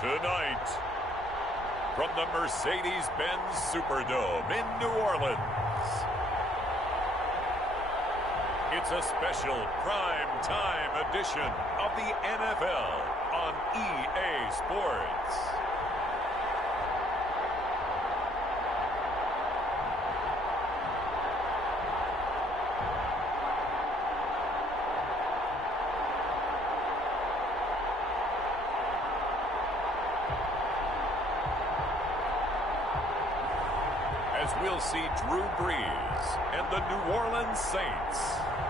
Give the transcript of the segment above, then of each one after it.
Tonight, from the Mercedes-Benz Superdome in New Orleans, it's a special prime time edition of the NFL on EA Sports. As we'll see Drew Brees and the New Orleans Saints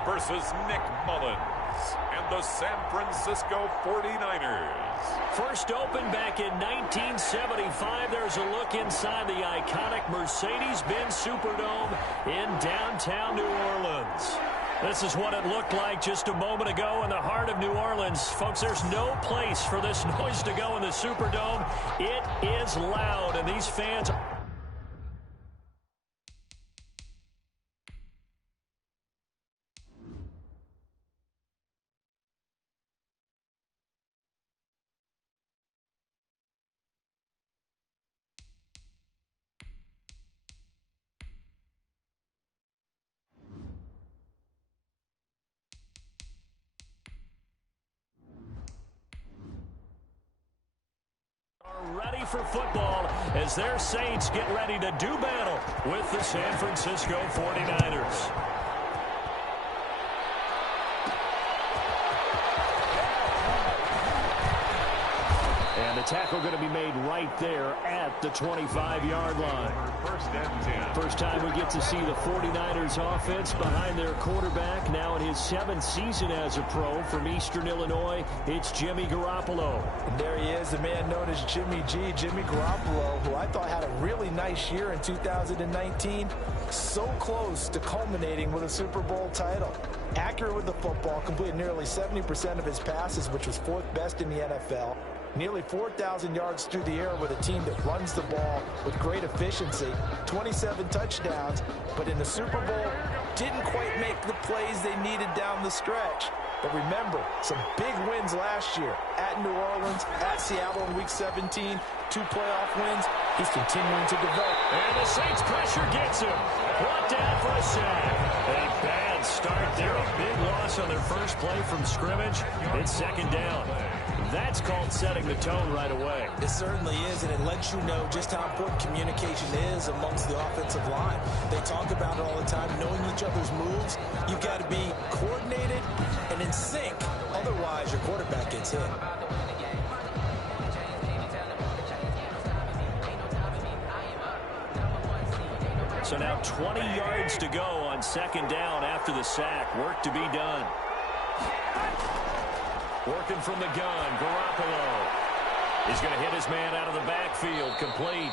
versus Nick Mullins and the San Francisco 49ers. First opened back in 1975. There's a look inside the iconic Mercedes-Benz Superdome in downtown New Orleans. This is what it looked like just a moment ago in the heart of New Orleans. Folks, there's no place for this noise to go in the Superdome. It is loud, and these fans ready for football as their Saints get ready to do battle with the San Francisco 49ers. And the tackle going to be made right there at the 25-yard line. First time we get to see the 49ers offense behind their quarterback. Now in his 7th season as a pro from Eastern Illinois, it's Jimmy Garoppolo. And there he is, the man known as Jimmy G, Jimmy Garoppolo, who I thought had a really nice year in 2019. So close to culminating with a Super Bowl title. Accurate with the football, completed nearly 70% of his passes, which was 4th best in the NFL. Nearly 4,000 yards through the air with a team that runs the ball with great efficiency. 27 touchdowns, but in the Super Bowl, didn't quite make the plays they needed down the stretch. But remember, some big wins last year at New Orleans, at Seattle in Week 17, 2 playoff wins. He's continuing to develop. And the Saints pressure gets him. Brought down for a sack. A bad start there. A big loss on their first play from scrimmage. It's 2nd down. That's called setting the tone right away. It certainly is, and it lets you know just how important communication is amongst the offensive line. They talk about it all the time, knowing each other's moves. You've got to be coordinated and in sync. Otherwise, your quarterback gets hit. So now 20 yards to go on 2nd down after the sack. Work to be done. Working from the gun, Garoppolo. He's going to hit his man out of the backfield, complete.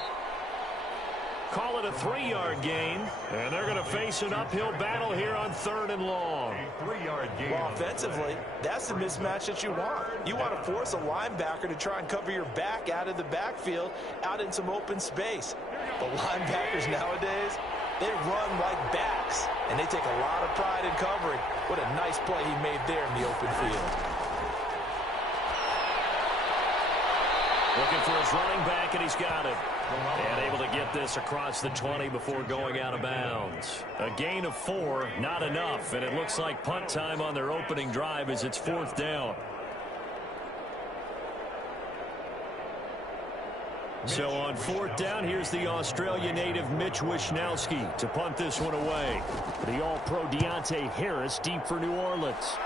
Call it a 3-yard gain, and they're going to face an uphill battle here on 3rd and long. A 3-yard gain. Well, offensively, that's the mismatch that you want. You want to force a linebacker to try and cover your back out of the backfield, out in some open space. But linebackers nowadays, they run like backs, and they take a lot of pride in covering. What a nice play he made there in the open field. Looking for his running back, and he's got it. And able to get this across the 20 before going out of bounds. A gain of 4, not enough, and it looks like punt time on their opening drive as it's 4th down. So on 4th down, here's the Australia native Mitch Wishnowsky to punt this one away. The All-Pro Deontay Harris deep for New Orleans.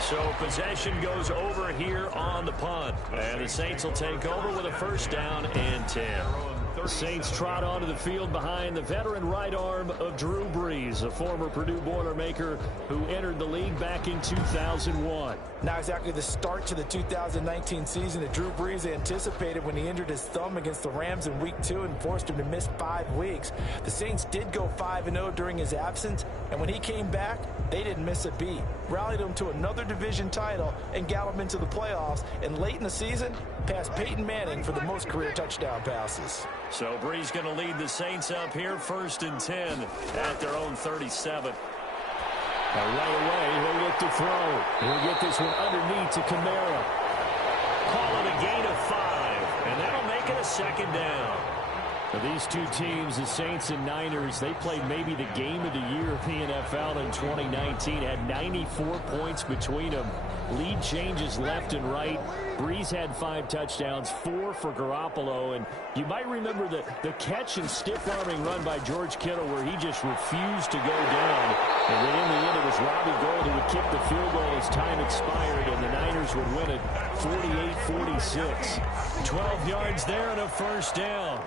So possession goes over here on the punt. And the Saints will take over with a 1st down and 10. The Saints trot onto the field behind the veteran right arm of Drew Brees, a former Purdue Boilermaker who entered the league back in 2001. Not exactly the start to the 2019 season that Drew Brees anticipated when he injured his thumb against the Rams in Week 2 and forced him to miss 5 weeks. The Saints did go 5-0 during his absence, and when he came back, they didn't miss a beat. Rallied him to another division title and got him into the playoffs, and late in the season, passed Peyton Manning for the most career touchdown passes. So Brees going to lead the Saints up here, 1st and 10 at their own 37. And right away, he'll look to throw. He'll get this one underneath to Kamara. Call it a gain of 5, and that'll make it a second down. For these two teams, the Saints and Niners, they played maybe the game of the year of the NFL in 2019. Had 94 points between them. Lead changes left and right. Breeze had 5 touchdowns, 4 for Garoppolo. And you might remember the catch and stiff-arming run by George Kittle where he just refused to go down. And then in the end, it was Robbie Gould who would kick the field goal as time expired, and the Niners would win it 48-46. 12 yards there and a first down.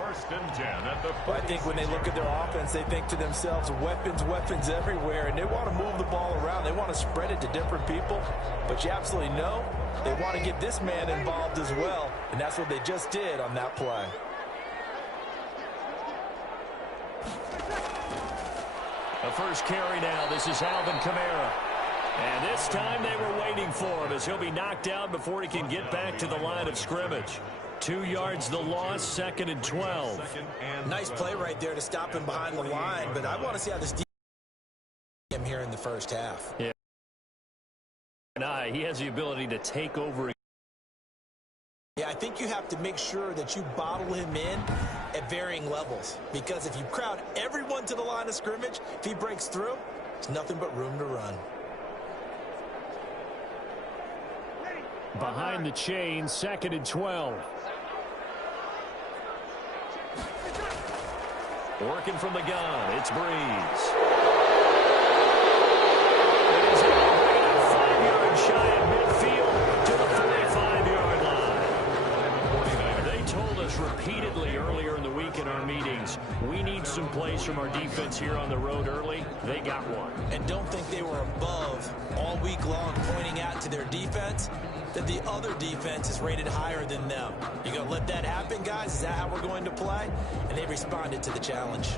I think when they look at their offense, they think to themselves, weapons, weapons everywhere, and they want to move the ball around. They want to spread it to different people, but you absolutely know they want to get this man involved as well, and that's what they just did on that play. The first carry now. This is Alvin Kamara. And this time they were waiting for him as he'll be knocked out before he can get back to the line of scrimmage. 2 yards the loss, 2nd and 12. Nice play right there to stop him behind the line, but I want to see how this defense him here in the first half. Yeah. He has the ability to take over. Yeah, I think you have to make sure that you bottle him in at varying levels, because if you crowd everyone to the line of scrimmage, if he breaks through, there's nothing but room to run. Behind the chain, 2nd and 12. Working from the gun, it's Breeze. It is a 5-yard shy of midfield to the 45-yard line. They told us repeatedly earlier in the week in our meetings, we need some plays from our defense here on the road early. They got one. And don't think they were above all week long pointing out to their defense that the other defense is rated higher than them. You gonna let that happen, guys? Is that how we're going to play? And they responded to the challenge.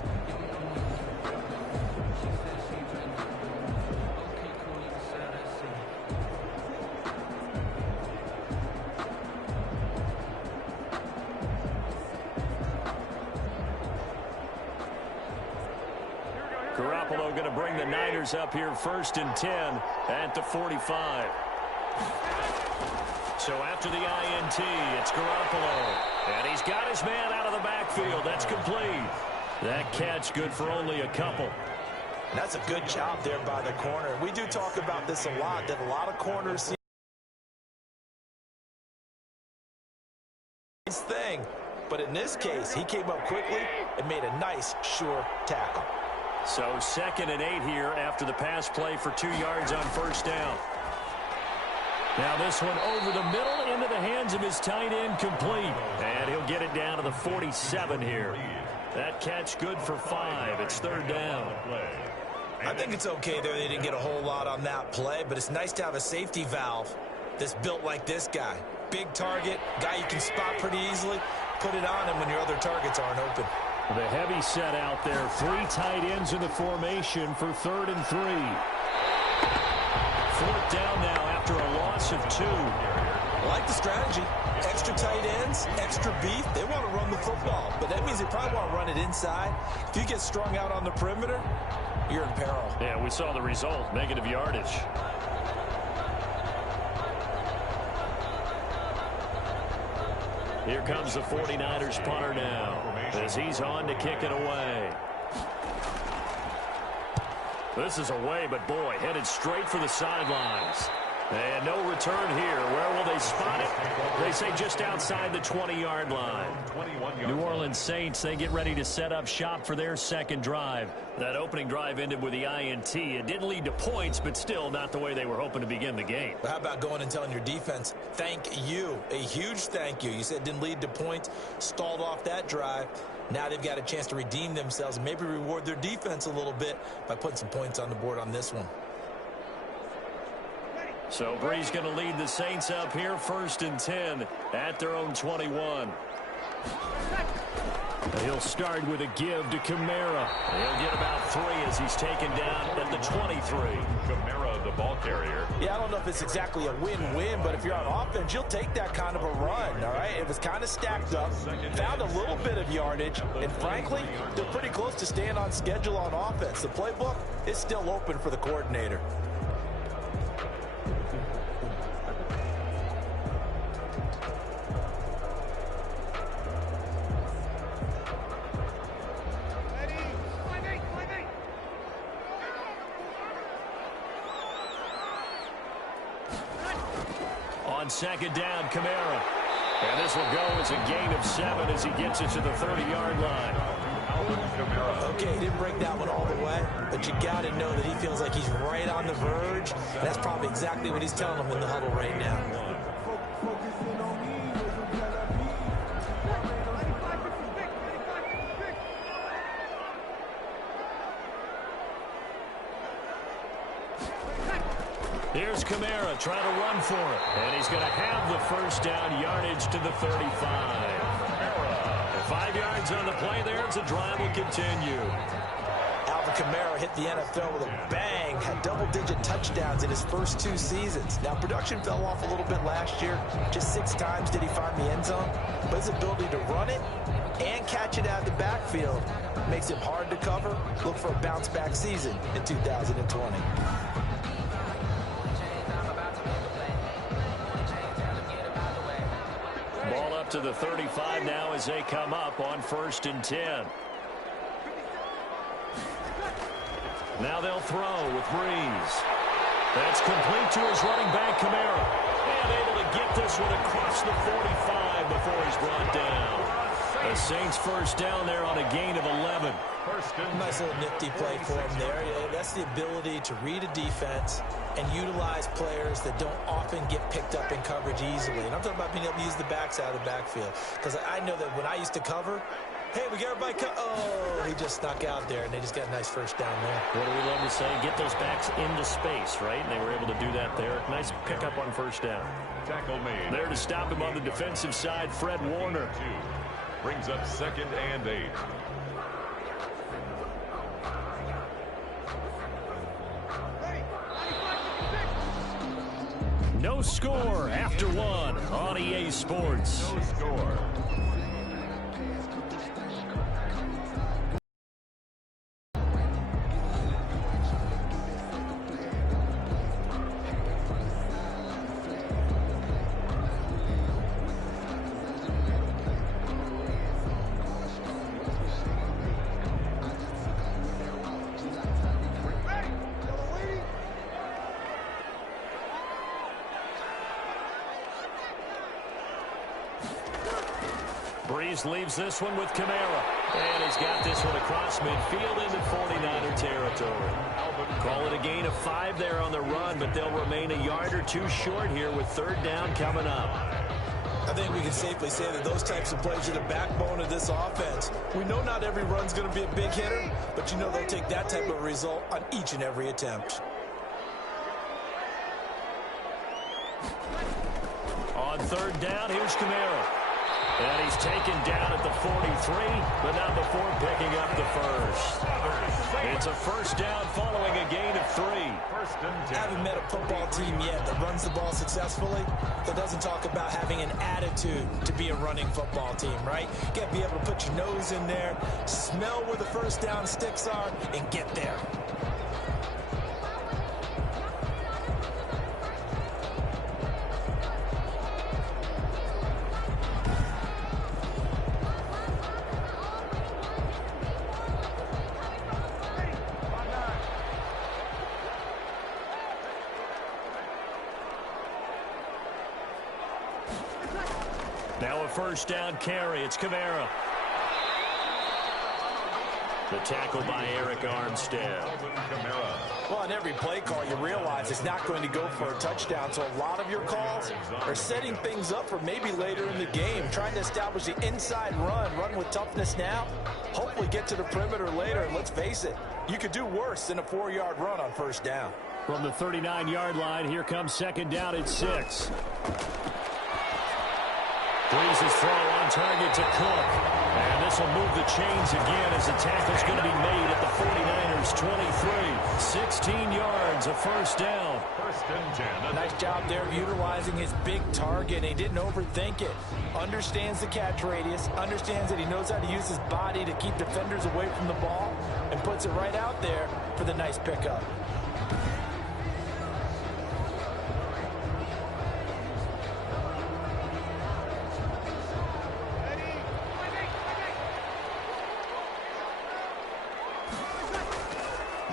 Garoppolo going to bring the Niners up here 1st and 10 at the 45. So after the INT, it's Garoppolo. And he's got his man out of the backfield. That's complete. That catch good for only a couple. And that's a good job there by the corner. We do talk about this a lot, that a lot of corners see this thing. But in this case, he came up quickly and made a nice, sure tackle. So 2nd and 8 here after the pass play for 2 yards on 1st down. Now this one over the middle into the hands of his tight end, complete. And he'll get it down to the 47 here. That catch good for 5. It's 3rd down. I think it's okay there. They didn't get a whole lot on that play, but it's nice to have a safety valve that's built like this guy. Big target, guy you can spot pretty easily. Put it on him when your other targets aren't open. The heavy set out there. 3 tight ends in the formation for 3rd and 3. 4th down now after a loss of 2. I like the strategy. Extra tight ends, extra beef. They want to run the football, but that means they probably want to run it inside. If you get strung out on the perimeter, you're in peril. Yeah, we saw the result. Negative yardage. Here comes the 49ers punter now as he's on to kick it away. This is away, but boy, headed straight for the sidelines. And no return here. Where will they spot it? They say just outside the 20-yard line. New Orleans Saints, they get ready to set up shop for their 2nd drive. That opening drive ended with the INT. It didn't lead to points, but still not the way they were hoping to begin the game. But how about going and telling your defense, thank you, a huge thank you. You said it didn't lead to points, stalled off that drive. Now they've got a chance to redeem themselves and maybe reward their defense a little bit by putting some points on the board on this one. So Breeze going to lead the Saints up here 1st and 10 at their own 21. He'll start with a give to Kamara. He'll get about 3 as he's taken down at the 23. Kamara the ball carrier. Yeah, I don't know if it's exactly a win-win, but if you're on offense, you'll take that kind of a run, all right? It was kind of stacked up, found a little bit of yardage, and frankly, they're pretty close to staying on schedule on offense. The playbook is still open for the coordinator. On second down, Kamara. And this will go as a gain of 7 as he gets it to the 30-yard line. Okay, he didn't break that one all the way, but you got to know that he feels like he's right on the verge. That's probably exactly what he's telling them in the huddle right now. Here's Kamara trying to run for it. And he's going to have the first down, yardage to the 35. And 5 yards on the play there as the drive will continue. Alvin Kamara hit the NFL with a bang, had double-digit touchdowns in his first 2 seasons. Now, production fell off a little bit last year. Just 6 times did he find the end zone. But his ability to run it and catch it out of the backfield makes him hard to cover. Look for a bounce-back season in 2020. Ball up to the 35 now as they come up on 1st and 10. Now they'll throw with Breeze. That's complete to his running back, Kamara. And able to get this one across the 45 before he's brought down. The Saints first down there on a gain of 11. Nice little nifty play for him there. Yeah, that's the ability to read a defense and utilize players that don't often get picked up in coverage easily. And I'm talking about being able to use the backs out of the backfield. Because I know that when I used to cover, hey, we got everybody oh, he just snuck out there, and they just got a nice first down there. What do we love to say? Get those backs into space, right? And they were able to do that there. Nice pickup on first down. Tackle made. There to stop him on the defensive side, Fred Warner. Brings up 2nd and 8. No score after 1 on EA Sports. No score. Breeze leaves this one with Kamara. And he's got this one across midfield into 49er territory. Call it a gain of 5 there on the run, but they'll remain a yard or 2 short here with 3rd down coming up. I think we can safely say that those types of plays are the backbone of this offense. We know not every run's going to be a big hitter, but you know they'll take that type of result on each and every attempt. On 3rd down, here's Kamara. And he's taken down at the 43, but not before picking up the first. It's a first down following a gain of 3. I haven't met a football team yet that runs the ball successfully that doesn't talk about having an attitude to be a running football team, right? You got to be able to put your nose in there, smell where the first down sticks are, and get there. Now a first down carry. It's Kamara. The tackle by Eric Armstead. Well, on every play call, you realize it's not going to go for a touchdown. So a lot of your calls are setting things up for maybe later in the game, trying to establish the inside run with toughness now, hopefully get to the perimeter later. And let's face it, you could do worse than a 4-yard run on first down. From the 39-yard line, here comes 2nd down at 6. Breeze's throw on target to Cook. And this will move the chains again as the tackle's going to be made at the 49ers 23. 16 yards, a first down. First and 10. Nice job there of utilizing his big target. He didn't overthink it. Understands the catch radius. Understands that he knows how to use his body to keep defenders away from the ball. And puts it right out there for the nice pickup.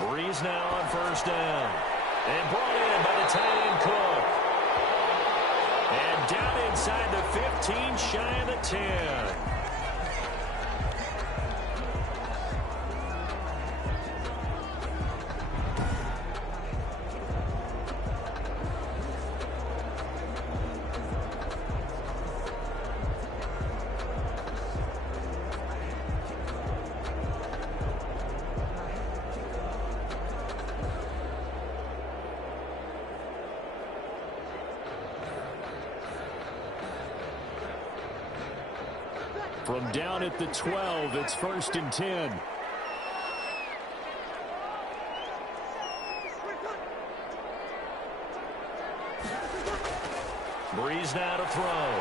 Breeze now on first down. And brought in by the tight end Cook. And down inside the 15, shy of the 10. From down at the 12, it's first and 10. Breeze now to throw.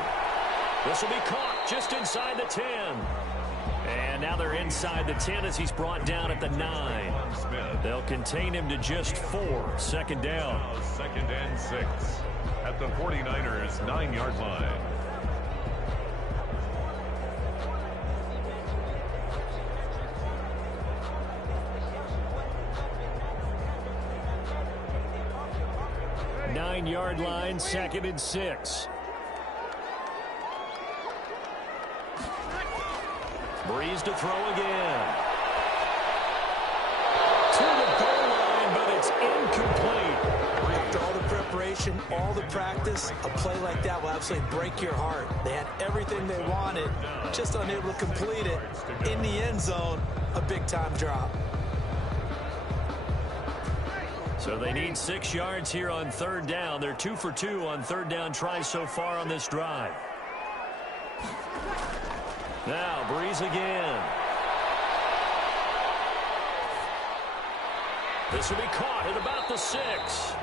This will be caught just inside the 10. And now they're inside the 10 as he's brought down at the 9. They'll contain him to just 4. Second down. Second and 6 at the 49ers 9-yard line. Yard line, second and 6. Breeze to throw again. To the goal line, but it's incomplete. After all the preparation, all the practice, a play like that will absolutely break your heart. They had everything they wanted, just unable to complete it. In the end zone, a big-time drop. So they need 6 yards here on third down. They're 2 for 2 on third down tries so far on this drive. Now Breeze again. This will be caught at about the 6.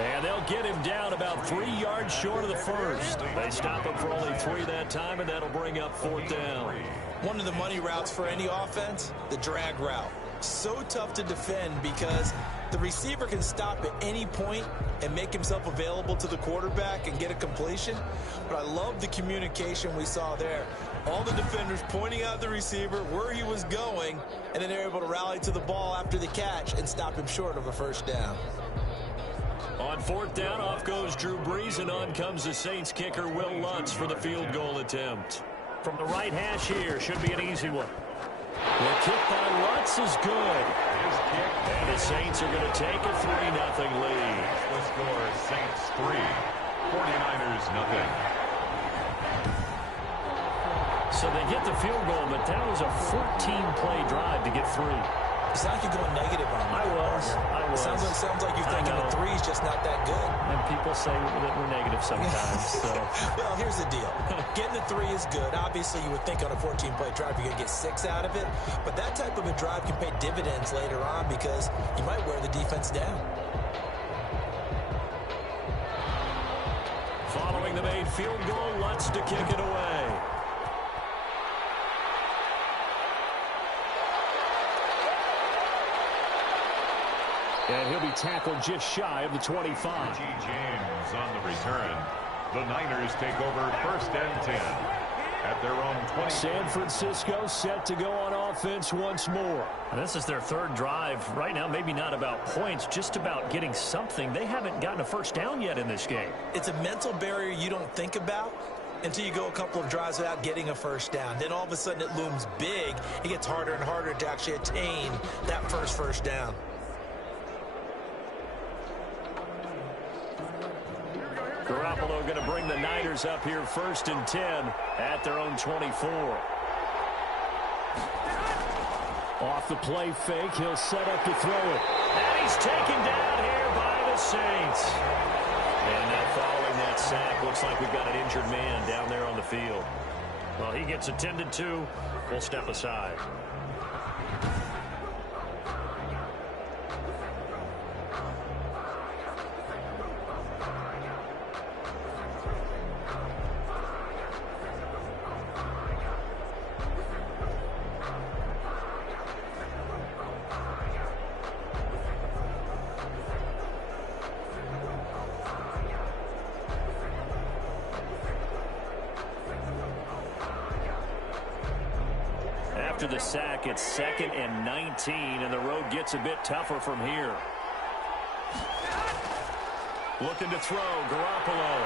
And they'll get him down about 3 yards short of the first. They stop him for only 3 that time, and that'll bring up fourth down. One of the money routes for any offense, the drag route. So tough to defend because the receiver can stop at any point and make himself available to the quarterback and get a completion. But I love the communication we saw there. All the defenders pointing out the receiver, where he was going, and then they're able to rally to the ball after the catch and stop him short of a first down. On fourth down, off goes Drew Brees, and on comes the Saints kicker, Will Lutz, for the field goal attempt. From the right hash here, should be an easy one. The kick by Lutz is good. His kick. And the Saints are going to take a 3-0 lead. The score, Saints 3, 49ers 0. So they get the field goal, but that was a 14-play drive to get 3. It's not like you're going negative on me. I was. Sounds like you're thinking the 3's just not that good. And people say that we're negative sometimes. So. Well, here's the deal. Getting the 3 is good. Obviously, you would think on a 14-play drive you're going to get 6 out of it. But that type of a drive can pay dividends later on because you might wear the defense down. Following the made field goal, Lutz to kick it away. And he'll be tackled just shy of the 25. G. James on the return. The Niners take over first and 10 at their own 20. San Francisco set to go on offense once more. And this is their third drive. Right now, maybe not about points, just about getting something. They haven't gotten a first down yet in this game. It's a mental barrier you don't think about until you go a couple of drives without getting a first down. Then all of a sudden it looms big. It gets harder and harder to actually attain that first down. Garoppolo going to bring the Niners up here first and 10 at their own 24. Off the play fake, he'll set up to throw it. And he's taken down here by the Saints. And now following that sack. Looks like we've got an injured man down there on the field. Well, he gets attended to. We'll step aside. After the sack, it's 2nd and 19, and the road gets a bit tougher from here. Looking to throw, Garoppolo.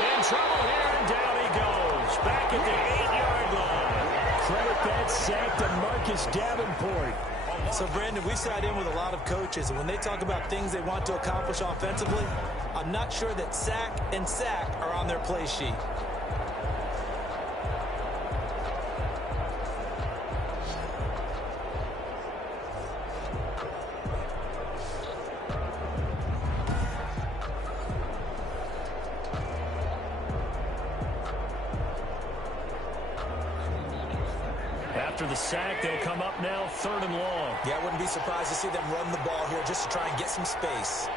In trouble here, and down he goes. Back at the 8-yard line. Credit that sack to Marcus Davenport. So, Brandon, we sat in with a lot of coaches, and when they talk about things they want to accomplish offensively, I'm not sure that sack and sack are on their play sheet. After the sack, they'll come up now 3rd and long. Yeah, I wouldn't be surprised to see them run the ball here just to try and get some space.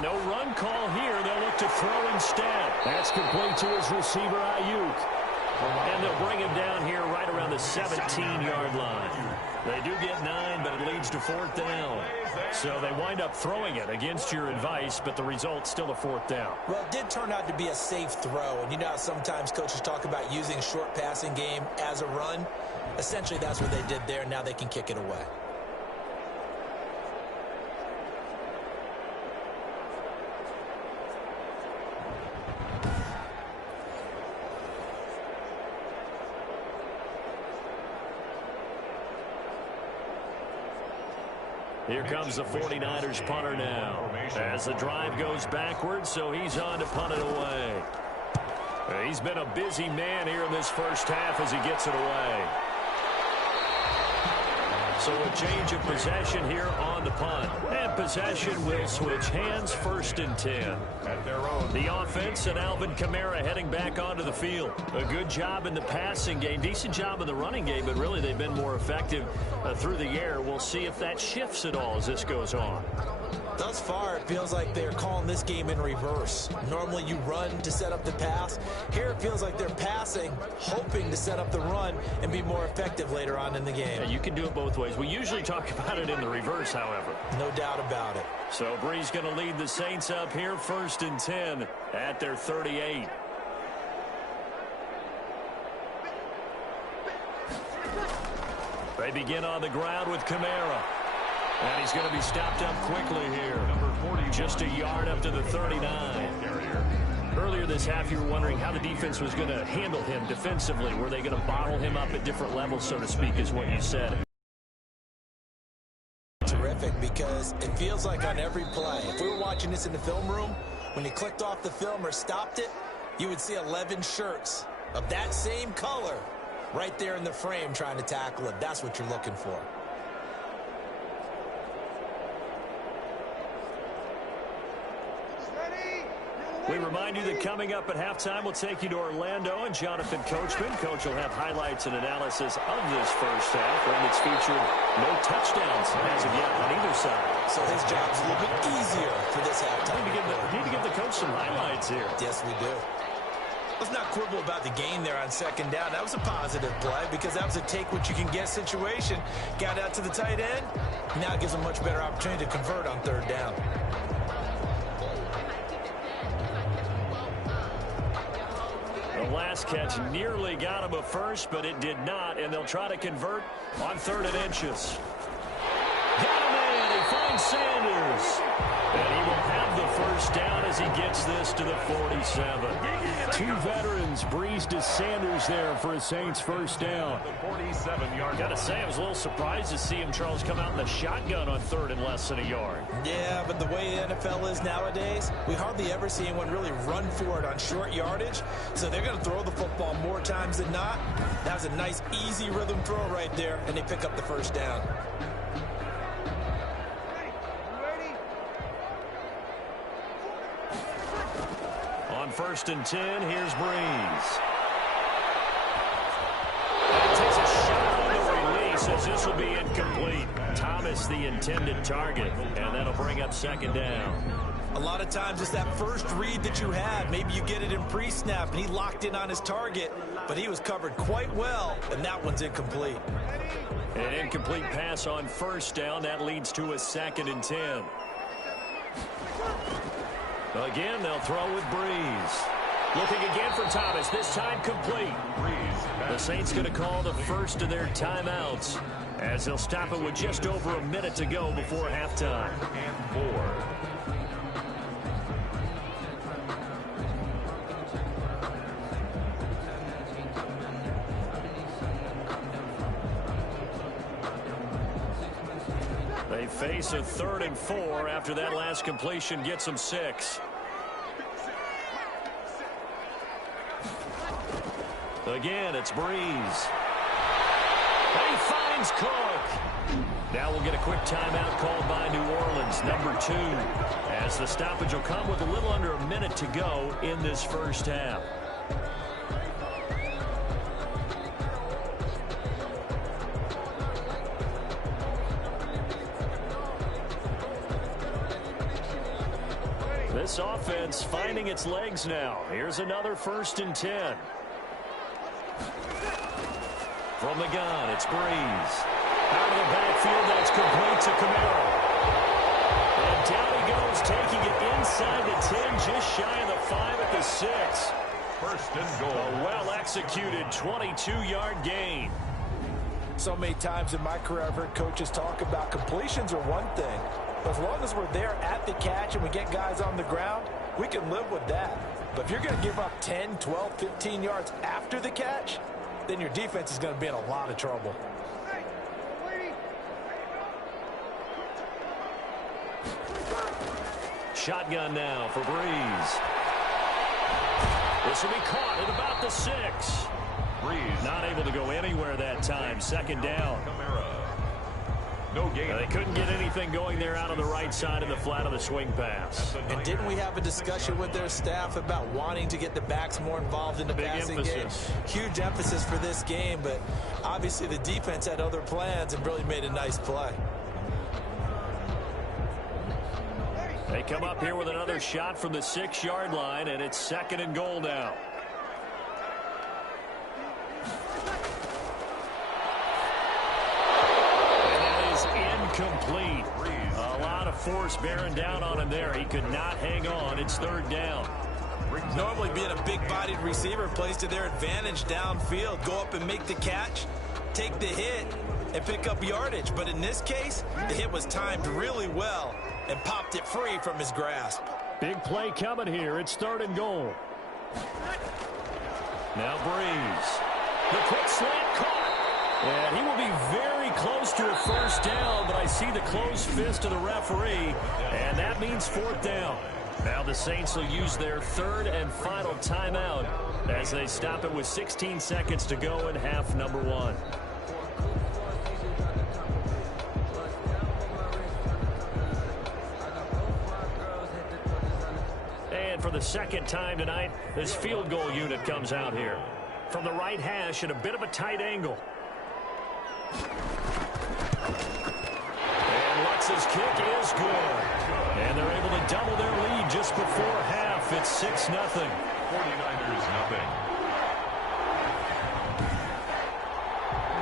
No run call here. They'll look to throw instead. That's complete to his receiver, Ayuk. And they'll bring him down here right around the 17-yard line. They do get 9, but it leads to 4th down. So they wind up throwing it against your advice, but the result's still a 4th down. Well, it did turn out to be a safe throw. And you know how sometimes coaches talk about using short passing game as a run? Essentially, that's what they did there. Now they can kick it away. Here comes the 49ers punter now. As the drive goes backwards, so he's on to punt it away. He's been a busy man here in this first half as he gets it away. So a change of possession here on the punt. And possession will switch hands, 1st and 10. The offense and Alvin Kamara heading back onto the field. A good job in the passing game, decent job in the running game, but really they've been more effective through the air. We'll see if that shifts at all as this goes on. Thus far, it feels like they're calling this game in reverse. Normally you run to set up the pass. Here it feels like they're passing, hoping to set up the run and be more effective later on in the game. Yeah, you can do it both ways. We usually talk about it in the reverse, however. No doubt about it. So Brees going to lead the Saints up here, 1st and 10 at their 38. They begin on the ground with Kamara. And he's going to be stopped up quickly here. Just a yard up to the 39. Earlier this half, you were wondering how the defense was going to handle him defensively. Were they going to bottle him up at different levels, so to speak, is what you said. Terrific, because it feels like on every play, if we were watching this in the film room, when he clicked off the film or stopped it, you would see 11 shirts of that same color right there in the frame trying to tackle it. That's what you're looking for. We remind you that coming up at halftime, we'll take you to Orlando and Jonathan Coachman. Coach will have highlights and analysis of this first half, one that's featured no touchdowns as of yet on either side. So his job's a little bit easier for this halftime. Need to give the coach some highlights here. Yes, we do. Let's not quibble about the gain there on 2nd down. That was a positive play because that was a take-what-you-can-get situation. Got out to the tight end. Now it gives a much better opportunity to convert on 3rd down. The last catch nearly got him a first, but it did not, and they'll try to convert on 3rd and inches. Got him in. He finds Sanders. And he will have the first down as he gets this to the 47. 2 veterans, Brees to Sanders there for a Saints first down. The 47-yard. Got to say, I was a little surprised to see him, Charles, come out in the shotgun on 3rd and less than a yard. Yeah, but the way the NFL is nowadays, we hardly ever see anyone really run for it on short yardage. So they're going to throw the football more times than not. That was a nice, easy rhythm throw right there, and they pick up the first down. first and 10. Here's Breeze. And takes a shot on the release as this will be incomplete. Thomas the intended target, and that'll bring up second down. A lot of times it's that first read that you had. Maybe you get it in pre-snap, and he locked in on his target, but he was covered quite well, and that one's incomplete. An incomplete pass on first down. That leads to a second and 10. Again, they'll throw with Breeze. Looking again for Thomas, this time complete. The Saints going to call the first of their timeouts as they'll stop it with just over a minute to go before halftime. And 4. They face a 3rd and 4 after that last completion gets them 6. Again, it's Breeze. And he finds Cook. Now we'll get a quick timeout called by New Orleans, number 2, as the stoppage will come with a little under a minute to go in this first half. This offense finding its legs now. Here's another 1st and 10. From the gun, it's Breeze. Out of the backfield, that's complete to Kamara. And down he goes, taking it inside the 10, just shy of the 5 at the 6. 1st and goal. A well-executed 22-yard gain. So many times in my career, I've heard coaches talk about completions are one thing. But as long as we're there at the catch and we get guys on the ground, we can live with that. But if you're going to give up 10, 12, 15 yards after the catch, then your defense is going to be in a lot of trouble. Shotgun now for Breeze. This will be caught at about the 6. Breeze not able to go anywhere that time. 2nd down. Kamara. No gain. They couldn't get anything going there out of the right side of the flat of the swing pass. And didn't we have a discussion with their staff about wanting to get the backs more involved in the passing game? Huge emphasis for this game, but obviously the defense had other plans and really made a nice play. They come up here with another shot from the 6-yard line, and it's 2nd and goal now. And that is incomplete. A lot of force bearing down on him there. He could not hang on. It's 3rd down. Normally being a big-bodied receiver plays to their advantage downfield. Go up and make the catch, take the hit, and pick up yardage. But in this case, the hit was timed really well and popped it free from his grasp. Big play coming here. It's 3rd and goal. Now Breeze. The quick slant caught. And he will be very close to a 1st down, but I see the closed fist of the referee, and that means 4th down. Now the Saints will use their 3rd and final timeout as they stop it with 16 seconds to go in half number 1. And for the 2nd time tonight, this field goal unit comes out here. From the right hash at a bit of a tight angle. And Lux's kick is good. And they're able to double their lead just before half. It's 6-0. 49ers nothing.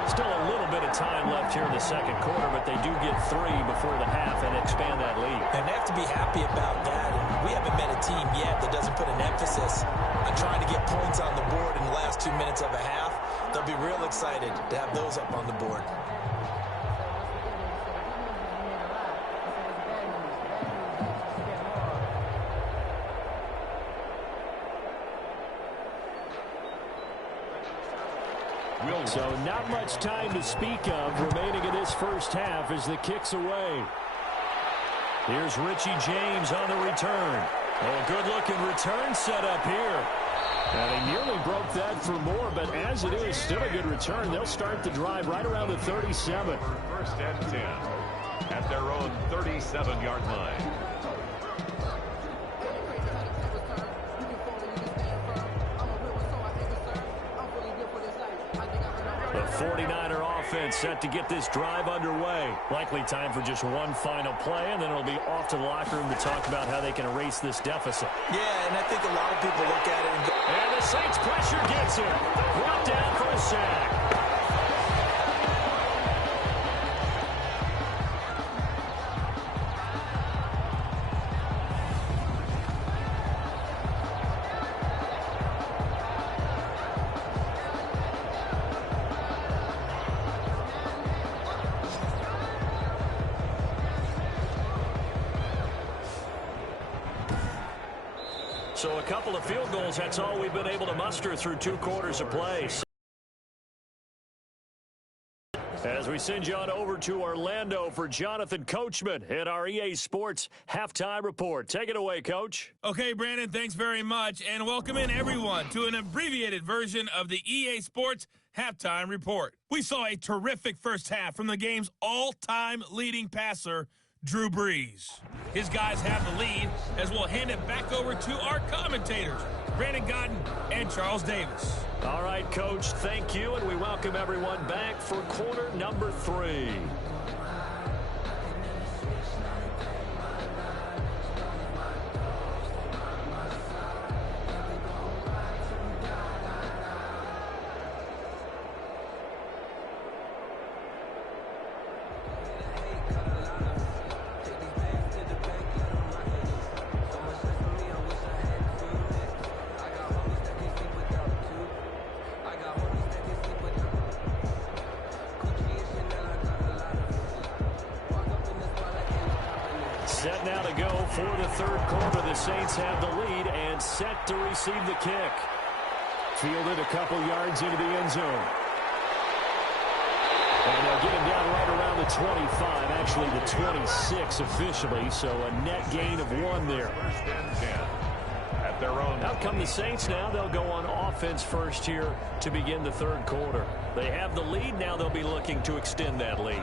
Still a little bit of time left here in the 2nd quarter, but they do get 3 before the half and expand that lead. And they have to be happy about that. And we haven't met a team yet that doesn't put an emphasis on trying to get points on the board in the last 2 minutes of a half. They'll be real excited to have those up on the board. So not much time to speak of remaining in this first half as the kick's away. Here's Richie James on the return. Oh, good-looking return set up here. And he nearly broke that for more, but as it is, still a good return. They'll start the drive right around the 37. 1st and 10 at their own 37-yard line. and set to get this drive underway. Likely time for just one final play, and then it'll be off to the locker room to talk about how they can erase this deficit. Yeah, and I think a lot of people look at it and go, and the Saints pressure gets him. Brought down for a sack. So a couple of field goals, that's all we've been able to muster through 2 quarters of play. As we send you on over to Orlando for Jonathan Coachman at our EA Sports Halftime Report. Take it away, Coach. Okay, Brandon, thanks very much, and welcome in everyone to an abbreviated version of the EA Sports Halftime Report. We saw a terrific first half from the game's all-time leading passer, Drew Brees. His guys have the lead as we'll hand it back over to our commentators, Brandon Godden and Charles Davis. All right, Coach, thank you, and we welcome everyone back for quarter number 3. Set now to go for the third quarter. The Saints have the lead and set to receive the kick. Fielded a couple yards into the end zone. And they'll get him down right around the 25, actually the 26 officially, so a net gain of 1 there. First and 10 at their own. Out come the Saints now. They'll go on offense first here to begin the third quarter. They have the lead. Now they'll be looking to extend that lead.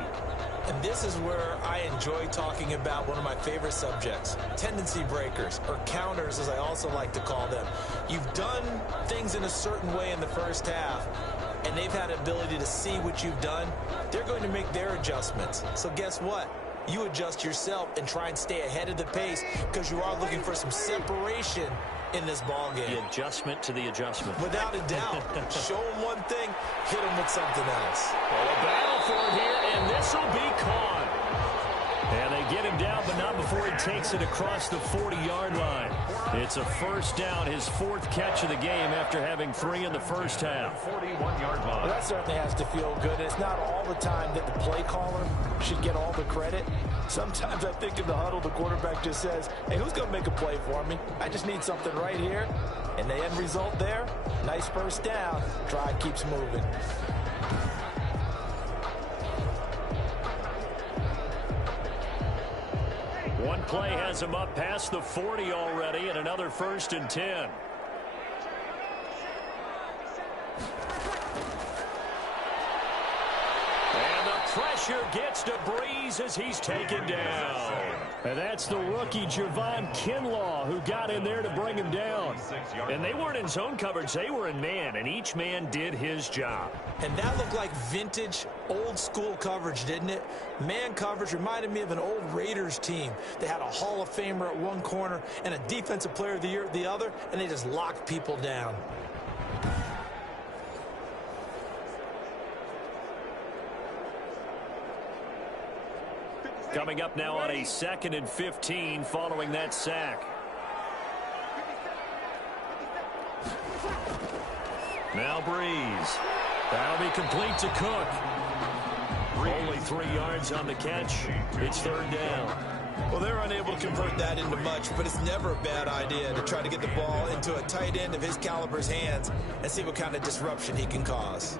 and this is where I enjoy talking about one of my favorite subjects, tendency breakers, or counters as I also like to call them. You've done things in a certain way in the first half, and they've had the ability to see what you've done. They're going to make their adjustments. So guess what? You adjust yourself and try and stay ahead of the pace because you are looking for some separation in this ball game. The adjustment to the adjustment. Without a doubt. Show them one thing, hit them with something else. Well, a battle for it here, and this will be caught. And they get him down, but not before he takes it across the 40-yard line. It's a first down, his fourth catch of the game after having 3 in the first half. 41-yard line. Well, that certainly has to feel good. It's not all the time that the play caller should get all the credit. Sometimes I think in the huddle, the quarterback just says, hey, who's going to make a play for me? I just need something right here. And the end result there, nice first down. Drive keeps moving. One play has him up past the 40 already, and another 1st and 10. And the pressure gets to Brees as he's taken down. And that's the rookie, Javon Kinlaw, who got in there to bring him down. And they weren't in zone coverage. They were in man, and each man did his job. And that looked like vintage, old-school coverage, didn't it? Man coverage reminded me of an old Raiders team. They had a Hall of Famer at one corner and a Defensive Player of the Year at the other, and they just locked people down. Coming up now on a 2nd and 15 following that sack. Now Brees. That'll be complete to Cook. Only 3 yards on the catch. It's 3rd down. Well, they're unable to convert that into much, but it's never a bad idea to try to get the ball into a tight end of his caliber's hands and see what kind of disruption he can cause.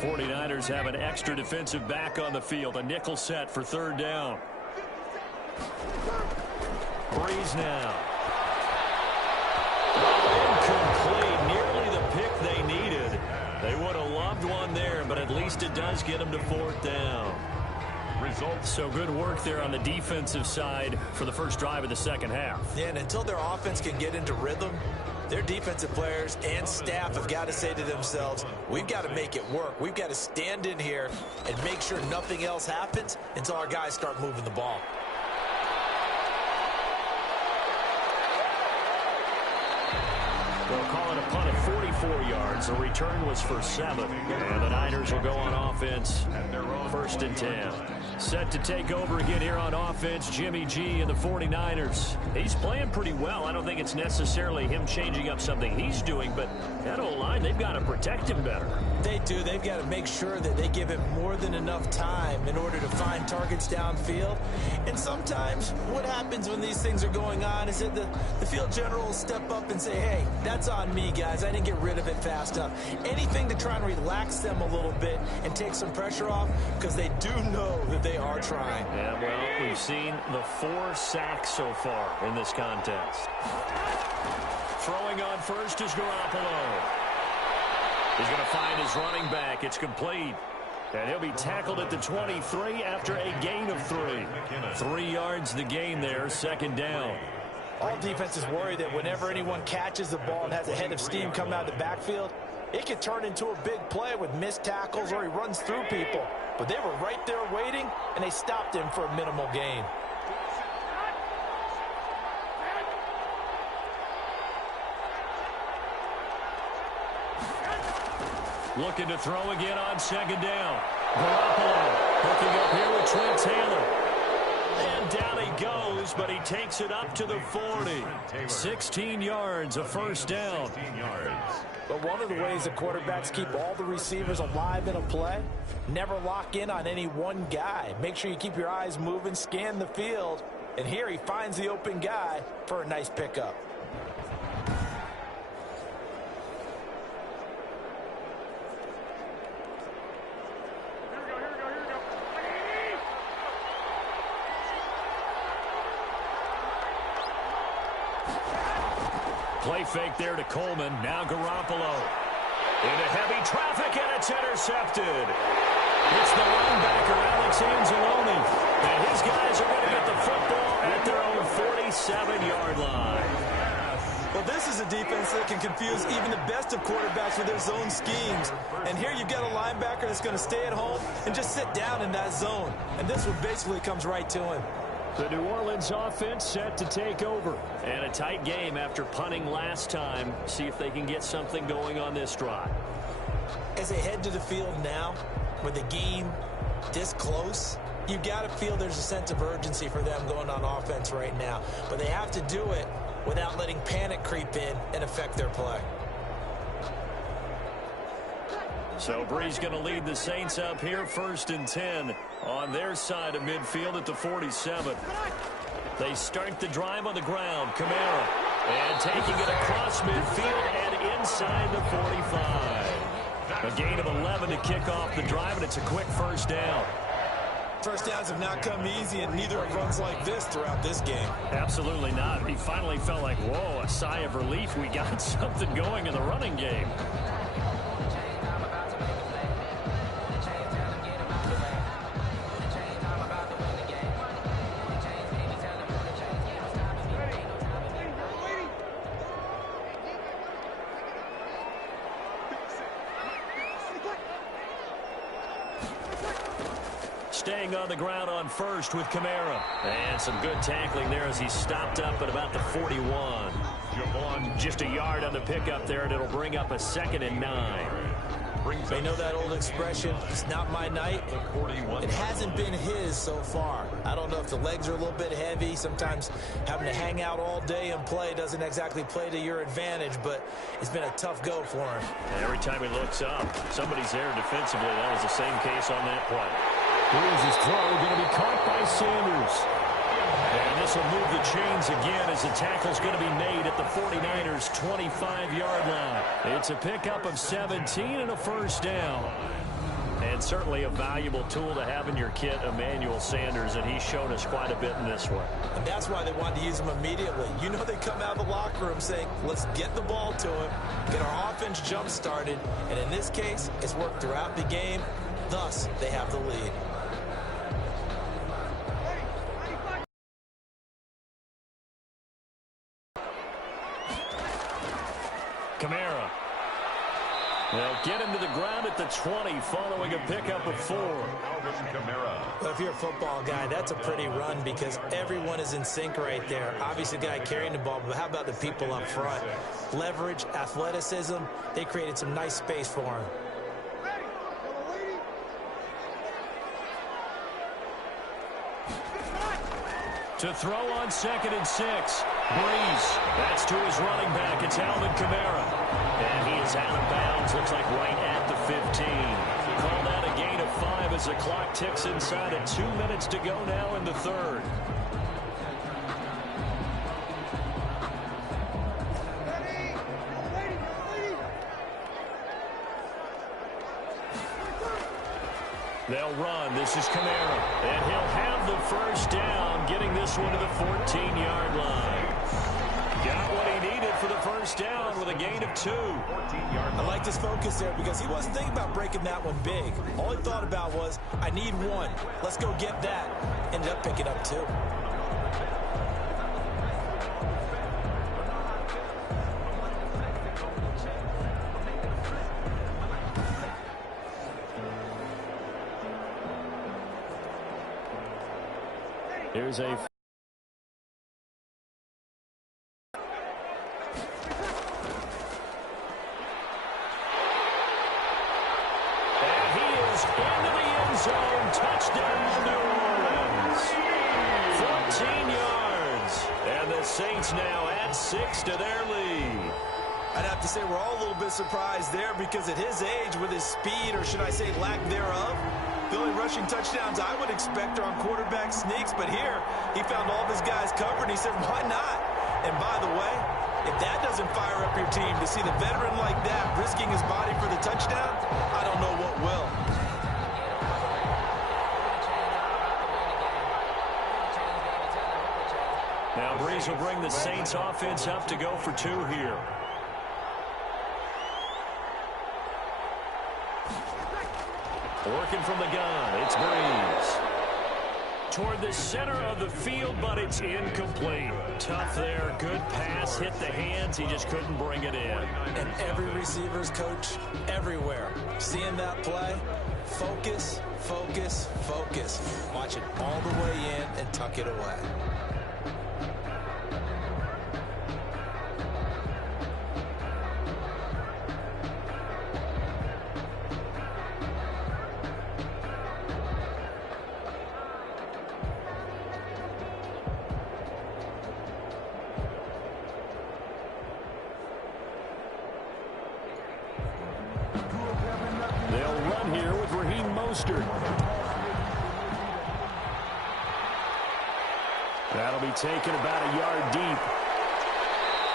49ers have an extra defensive back on the field. A nickel set for 3rd down. Brees now. Incomplete. Nearly the pick they needed. They would have loved one there, but at least it does get them to 4th down. Results. So good work there on the defensive side for the first drive of the second half. Yeah, and until their offense can get into rhythm, Their defensive players and staff have got to say to themselves, we've got to make it work. We've got to stand in here and make sure nothing else happens until our guys start moving the ball. They'll call it a punt of 44 yards. The return was for 7. And the Niners will go on offense. 1st and 10. Set to take over again here on offense, Jimmy G and the 49ers. He's playing pretty well. I don't think it's necessarily him changing up something he's doing, but that O-line, they've got to protect him better. They do. They've got to make sure that they give him more than enough time in order to find targets downfield. And sometimes what happens when these things are going on is that the field general will step up and say, hey, that's on me, guys. I didn't get rid of it fast enough. Anything to try and relax them a little bit and take some pressure off, because they do know that they are trying. Yeah, well, we've seen the 4 sacks so far in this contest. Throwing on first is Garoppolo. He's going to find his running back. It's complete. And he'll be tackled at the 23 after a gain of 3. 3 yards the gain there, 2nd down. All defenses worry that whenever anyone catches the ball and has a head of steam coming out of the backfield, it could turn into a big play with missed tackles or he runs through people. But they were right there waiting, and they stopped him for a minimal gain. Looking to throw again on 2nd down. Garoppolo hooking up here with Trent Taylor. And down he goes, but he takes it up to the 40. 16 yards, a 1st down. But one of the ways that quarterbacks keep all the receivers alive in a play, never lock in on any one guy. Make sure you keep your eyes moving, scan the field. And here he finds the open guy for a nice pickup. Play fake there to Coleman. Now Garoppolo. Into heavy traffic, and it's intercepted. It's the linebacker, Alex Anzalone. And his guys are going to get the football at their own 47-yard line. Well, this is a defense that can confuse even the best of quarterbacks with their zone schemes. And here you've got a linebacker that's going to stay at home and just sit down in that zone. And this one basically comes right to him. The New Orleans offense set to take over. And a tight game after punting last time. See if they can get something going on this drive. As they head to the field now, with the game this close, you've got to feel there's a sense of urgency for them going on offense right now. But they have to do it without letting panic creep in and affect their play. So Brees going to lead the Saints up here, 1st and 10 on their side of midfield at the 47. They start the drive on the ground. Kamara, and taking it across midfield and inside the 45. A gain of 11 to kick off the drive, and it's a quick 1st down. First downs have not come easy, and neither have runs like this throughout this game. Absolutely not. He finally felt like, whoa, a sigh of relief. We got something going in the running game. Staying on the ground on first with Kamara. And some good tackling there as he stopped up at about the 41. Just a yard on the pickup there, and it'll bring up a 2nd and 9. They know that old expression, it's not my night. It hasn't been his so far. I don't know if the legs are a little bit heavy. Sometimes having to hang out all day and play doesn't exactly play to your advantage, but it's been a tough go for him. And every time he looks up, somebody's there defensively. That was the same case on that play. Brees' throw going to be caught by Sanders. And this will move the chains again as the tackle's going to be made at the 49ers' 25-yard line. It's a pickup of 17 and a 1st down. And certainly a valuable tool to have in your kit, Emmanuel Sanders, and he's shown us quite a bit in this one. And that's why they wanted to use him immediately. You know they come out of the locker room saying, let's get the ball to him, get our offense jump-started, and in this case, it's worked throughout the game. Thus, they have the lead. Kamara. They'll get him to the ground at the 20 following a pickup of 4. Well, if you're a football guy, that's a pretty run because everyone is in sync right there. Obviously, the guy carrying the ball, but how about the people up front? Leverage, athleticism, they created some nice space for him. To throw on 2nd and 6. Breeze. That's to his running back. It's Alvin Kamara. And he is out of bounds. Looks like right at the 15. Call that a gain of 5 as the clock ticks inside at 2 minutes to go now in the third. They'll run. This is Kamara. And he'll have the first down, getting this one to the 14-yard line. Got what he needed for the first down with a gain of 2. I like his focus there because he wasn't thinking about breaking that one big. All he thought about was, I need 1. Let's go get that. Ended up picking up 2. Here's a... Touchdown, New Orleans. 14 yards. And the Saints now add 6 to their lead. I'd have to say we're all a little bit surprised there because at his age, with his speed, or should I say lack thereof, the only rushing touchdowns I would expect are on quarterback sneaks. But here, he found all of his guys covered, and he said, why not? And by the way, if that doesn't fire up your team to see the veteran like that risking his body for the touchdown, I don't know what will. Now Breeze will bring the Saints offense up to go for 2 here. Working from the gun, it's Breeze. Toward the center of the field, but it's incomplete. Tough there, good pass, hit the hands, he just couldn't bring it in. And every receiver's coach everywhere. Seeing that play, focus, focus, focus. Watch it all the way in and tuck it away. That'll be taken about a yard deep.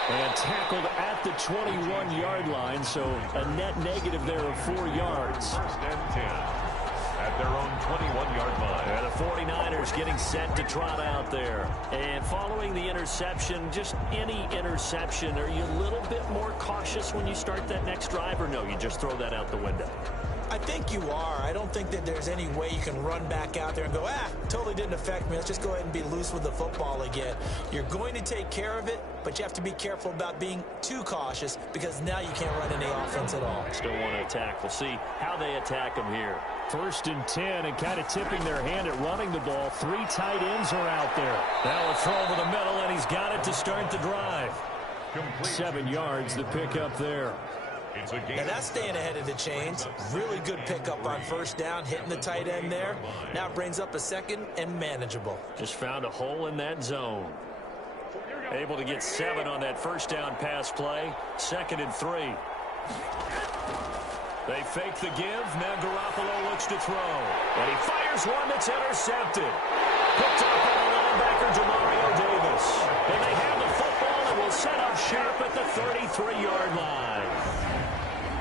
And tackled at the 21-yard line, so a net negative there of 4 yards. First and 10 at their own 21-yard line. And the 49ers getting set to trot out there. And following the interception, just any interception, are you a little bit more cautious when you start that next drive, or no, you just throw that out the window? I think you are. I don't think that there's any way you can run back out there and go, totally didn't affect me. Let's just go ahead and be loose with the football again. You're going to take care of it, but you have to be careful about being too cautious because now you can't run any offense at all. Still want to attack. We'll see how they attack them here. 1st and 10 and kind of tipping their hand at running the ball. 3 tight ends are out there. Now a throw over the middle, and he's got it to start the drive. 7 yards, the pickup there. Now that's staying ahead of the chains. Really good pickup on 1st down, hitting the tight end there. Now it brings up a 2nd and manageable. Just found a hole in that zone. Able to get 7 on that 1st down pass play. 2nd and 3. They fake the give. Now Garoppolo looks to throw. And he fires one that's intercepted. Picked up by the linebacker, Demario Davis. And they have the football and will set up shop at the 33-yard line.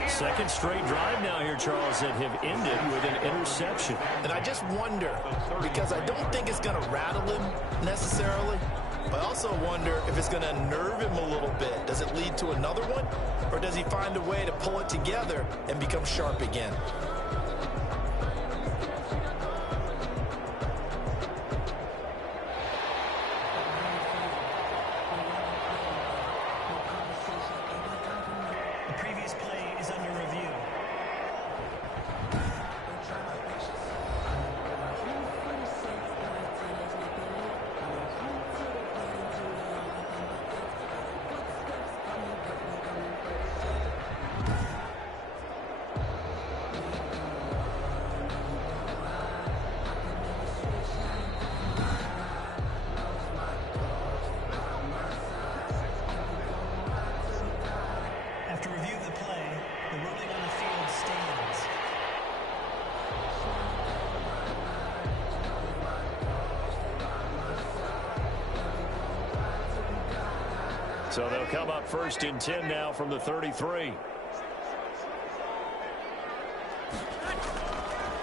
2nd straight drive now here, Charles, that have ended with an interception. And I just wonder, because I don't think it's going to rattle him necessarily, but I also wonder if it's going to nerve him a little bit. Does it lead to another one, or does he find a way to pull it together and become sharp again? So they'll come up 1st and 10 now from the 33.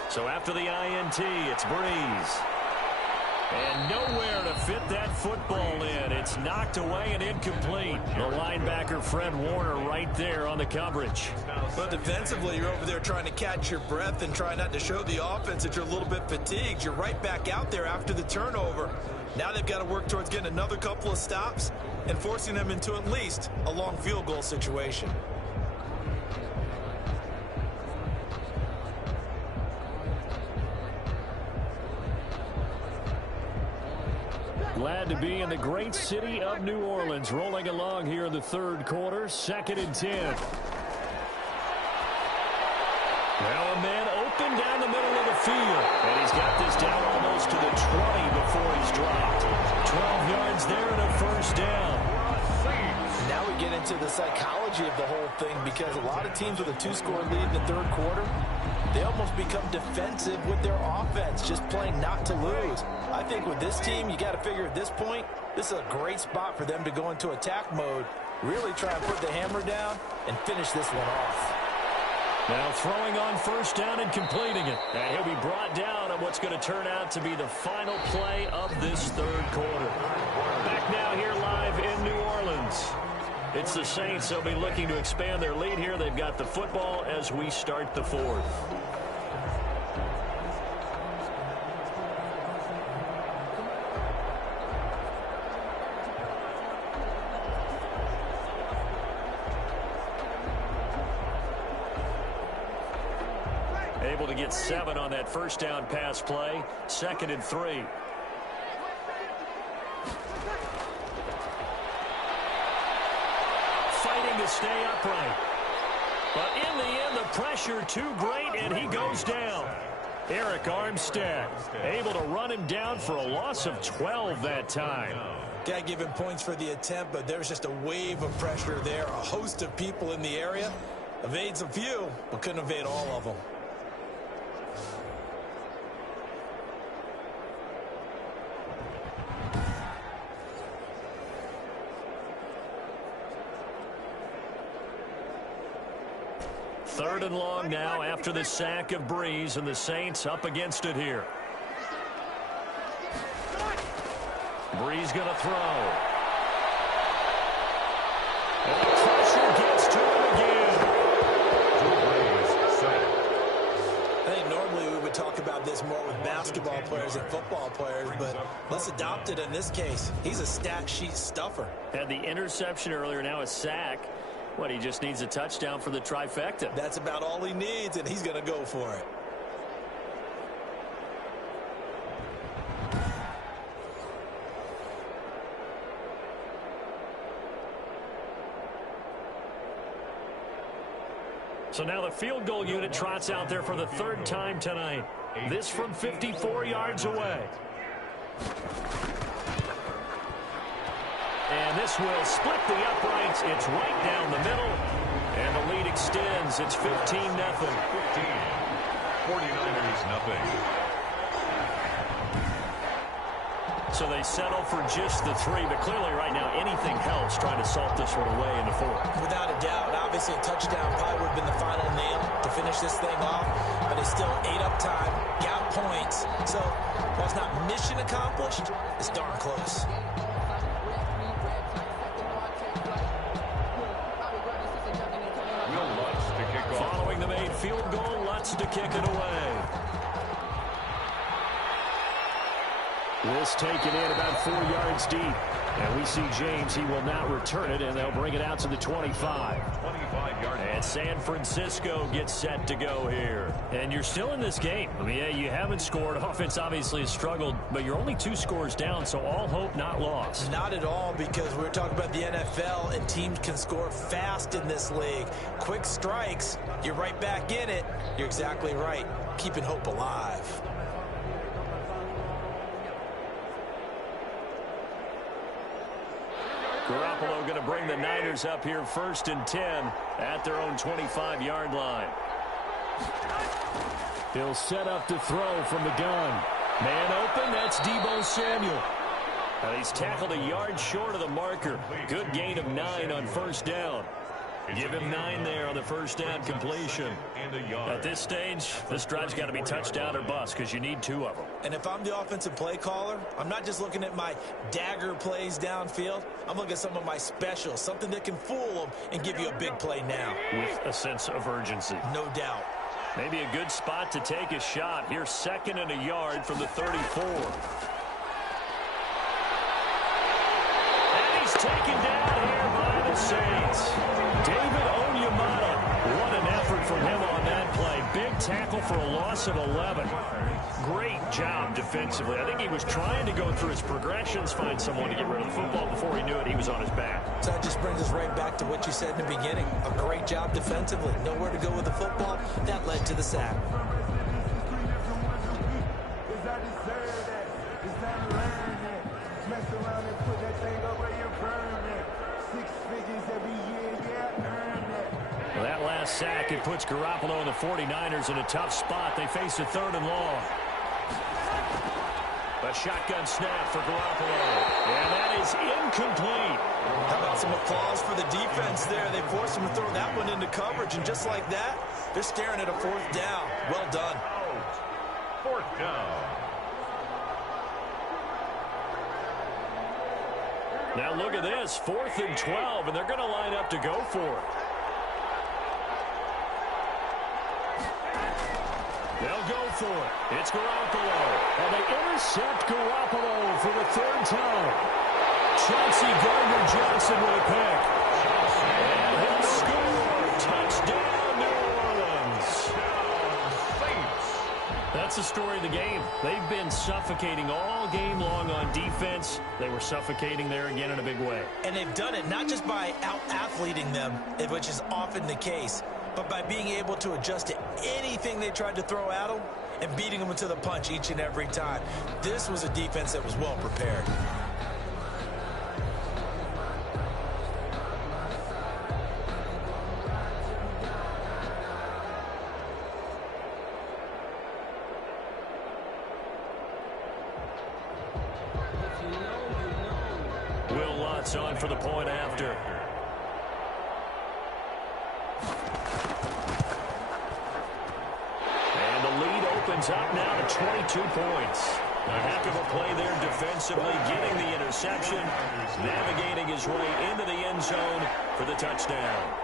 So after the INT, it's Breeze. And nowhere to fit that football in. It's knocked away and incomplete. The linebacker, Fred Warner, right there on the coverage. But defensively, you're over there trying to catch your breath and try not to show the offense that you're a little bit fatigued. You're right back out there after the turnover. Now they've got to work towards getting another couple of stops and forcing them into at least a long field goal situation. Glad to be in the great city of New Orleans, rolling along here in the 3rd quarter, 2nd and 10. Now a man open down the middle of the field, and he's got this down almost to the 20 before he's dropped. 12 yards there and a 1st down. Now we get into the psychology of the whole thing, because a lot of teams with a 2-score lead in the 3rd quarter, they almost become defensive with their offense, just playing not to lose. I think with this team, you got to figure at this point, this is a great spot for them to go into attack mode, really try and put the hammer down and finish this one off. Now throwing on 1st down and completing it. And he'll be brought down on what's going to turn out to be the final play of this 3rd quarter. Back now here live in New Orleans. It's the Saints. They'll be looking to expand their lead here. They've got the football as we start the 4th. Able to get 7 on that 1st down pass play. 2nd and 3. Fighting to stay upright. But in the end, the pressure too great, and he goes down. Eric Armstead able to run him down for a loss of 12 that time. Got to give him points for the attempt, but there's just a wave of pressure there. A host of people in the area. Evades a few, but couldn't evade all of them. Third and long now after the sack of Breeze, and the Saints up against it here. Breeze going to throw. And the pressure gets to him again. I think normally we would talk about this more with basketball players and football players, but let's adopt it in this case. He's a stat sheet stuffer. Had the interception earlier, now a sack. What, he just needs a touchdown for the trifecta. That's about all he needs, and he's going to go for it. So now the field goal unit trots out there for the 3rd time tonight. This from 54 yards away. And this will split the uprights. It's right down the middle. And the lead extends. It's 15-0. 49ers nothing. So they settle for just the 3. But clearly right now anything helps trying to salt this one away in the 4th. Without a doubt, obviously a touchdown probably would have been the final nail to finish this thing off. But it's still ate up time, got points. So while it's not mission accomplished, it's darn close. Following the made field goal, Lutz to kick it away. This taken in about 4 yards deep. And we see James, he will not return it, and they'll bring it out to the 25. 25-yard. And San Francisco gets set to go here. And you're still in this game. I mean, yeah, you haven't scored. Offense obviously has struggled, but you're only 2 scores down, so all hope not lost. Not at all, because we're talking about the NFL, and teams can score fast in this league. Quick strikes, you're right back in it. You're exactly right. Keeping hope alive. Garoppolo going to bring the Niners up here 1st and 10 at their own 25-yard line. He'll set up to throw from the gun. Man open, that's Deebo Samuel. He's tackled a yard short of the marker. Good gain of 9 on first down. Give him 9 there on the first down completion. At this stage, this drive's got to be touchdown or bust because you need 2 of them. And if I'm the offensive play caller, I'm not just looking at my dagger plays downfield. I'm looking at some of my specials, something that can fool them and give you a big play now. With a sense of urgency. No doubt. Maybe a good spot to take a shot. Here's 2nd and a yard from the 34. And he's taken down here by the Saints. David Onyemata. What an effort from him on that play. Big tackle for a loss of 11. Great job defensively. I think he was trying to go through his progressions, find someone to get rid of the football. Before he knew it, he was on his back. So that just brings us right back to what you said in the beginning. A great job defensively. Nowhere to go with the football. That led to the sack. Well, that last sack, it puts Garoppolo and the 49ers in a tough spot. They face a 3rd and long. A shotgun snap for Garoppolo. And that is incomplete. How about some applause for the defense there? They forced him to throw that one into coverage, and just like that, they're staring at a 4th down. Well done. 4th down. Now look at this, 4th and 12, and they're going to line up to go for it. They'll go for it. It's Garoppolo. And they intercept Garoppolo for the 3rd time. Chauncey Gardner-Johnson with a pick. And he'll score. Touchdown, New Orleans. That's the story of the game. They've been suffocating all game long on defense. They were suffocating there again in a big way. And they've done it not just by out-athleting them, which is often the case, but by being able to adjust to anything they tried to throw at them and beating them to the punch each and every time. This was a defense that was well prepared. Will Lutz on for the point after. And the lead opens up now to 22 points. A heck of a play there defensively, getting the interception, navigating his way into the end zone for the touchdown.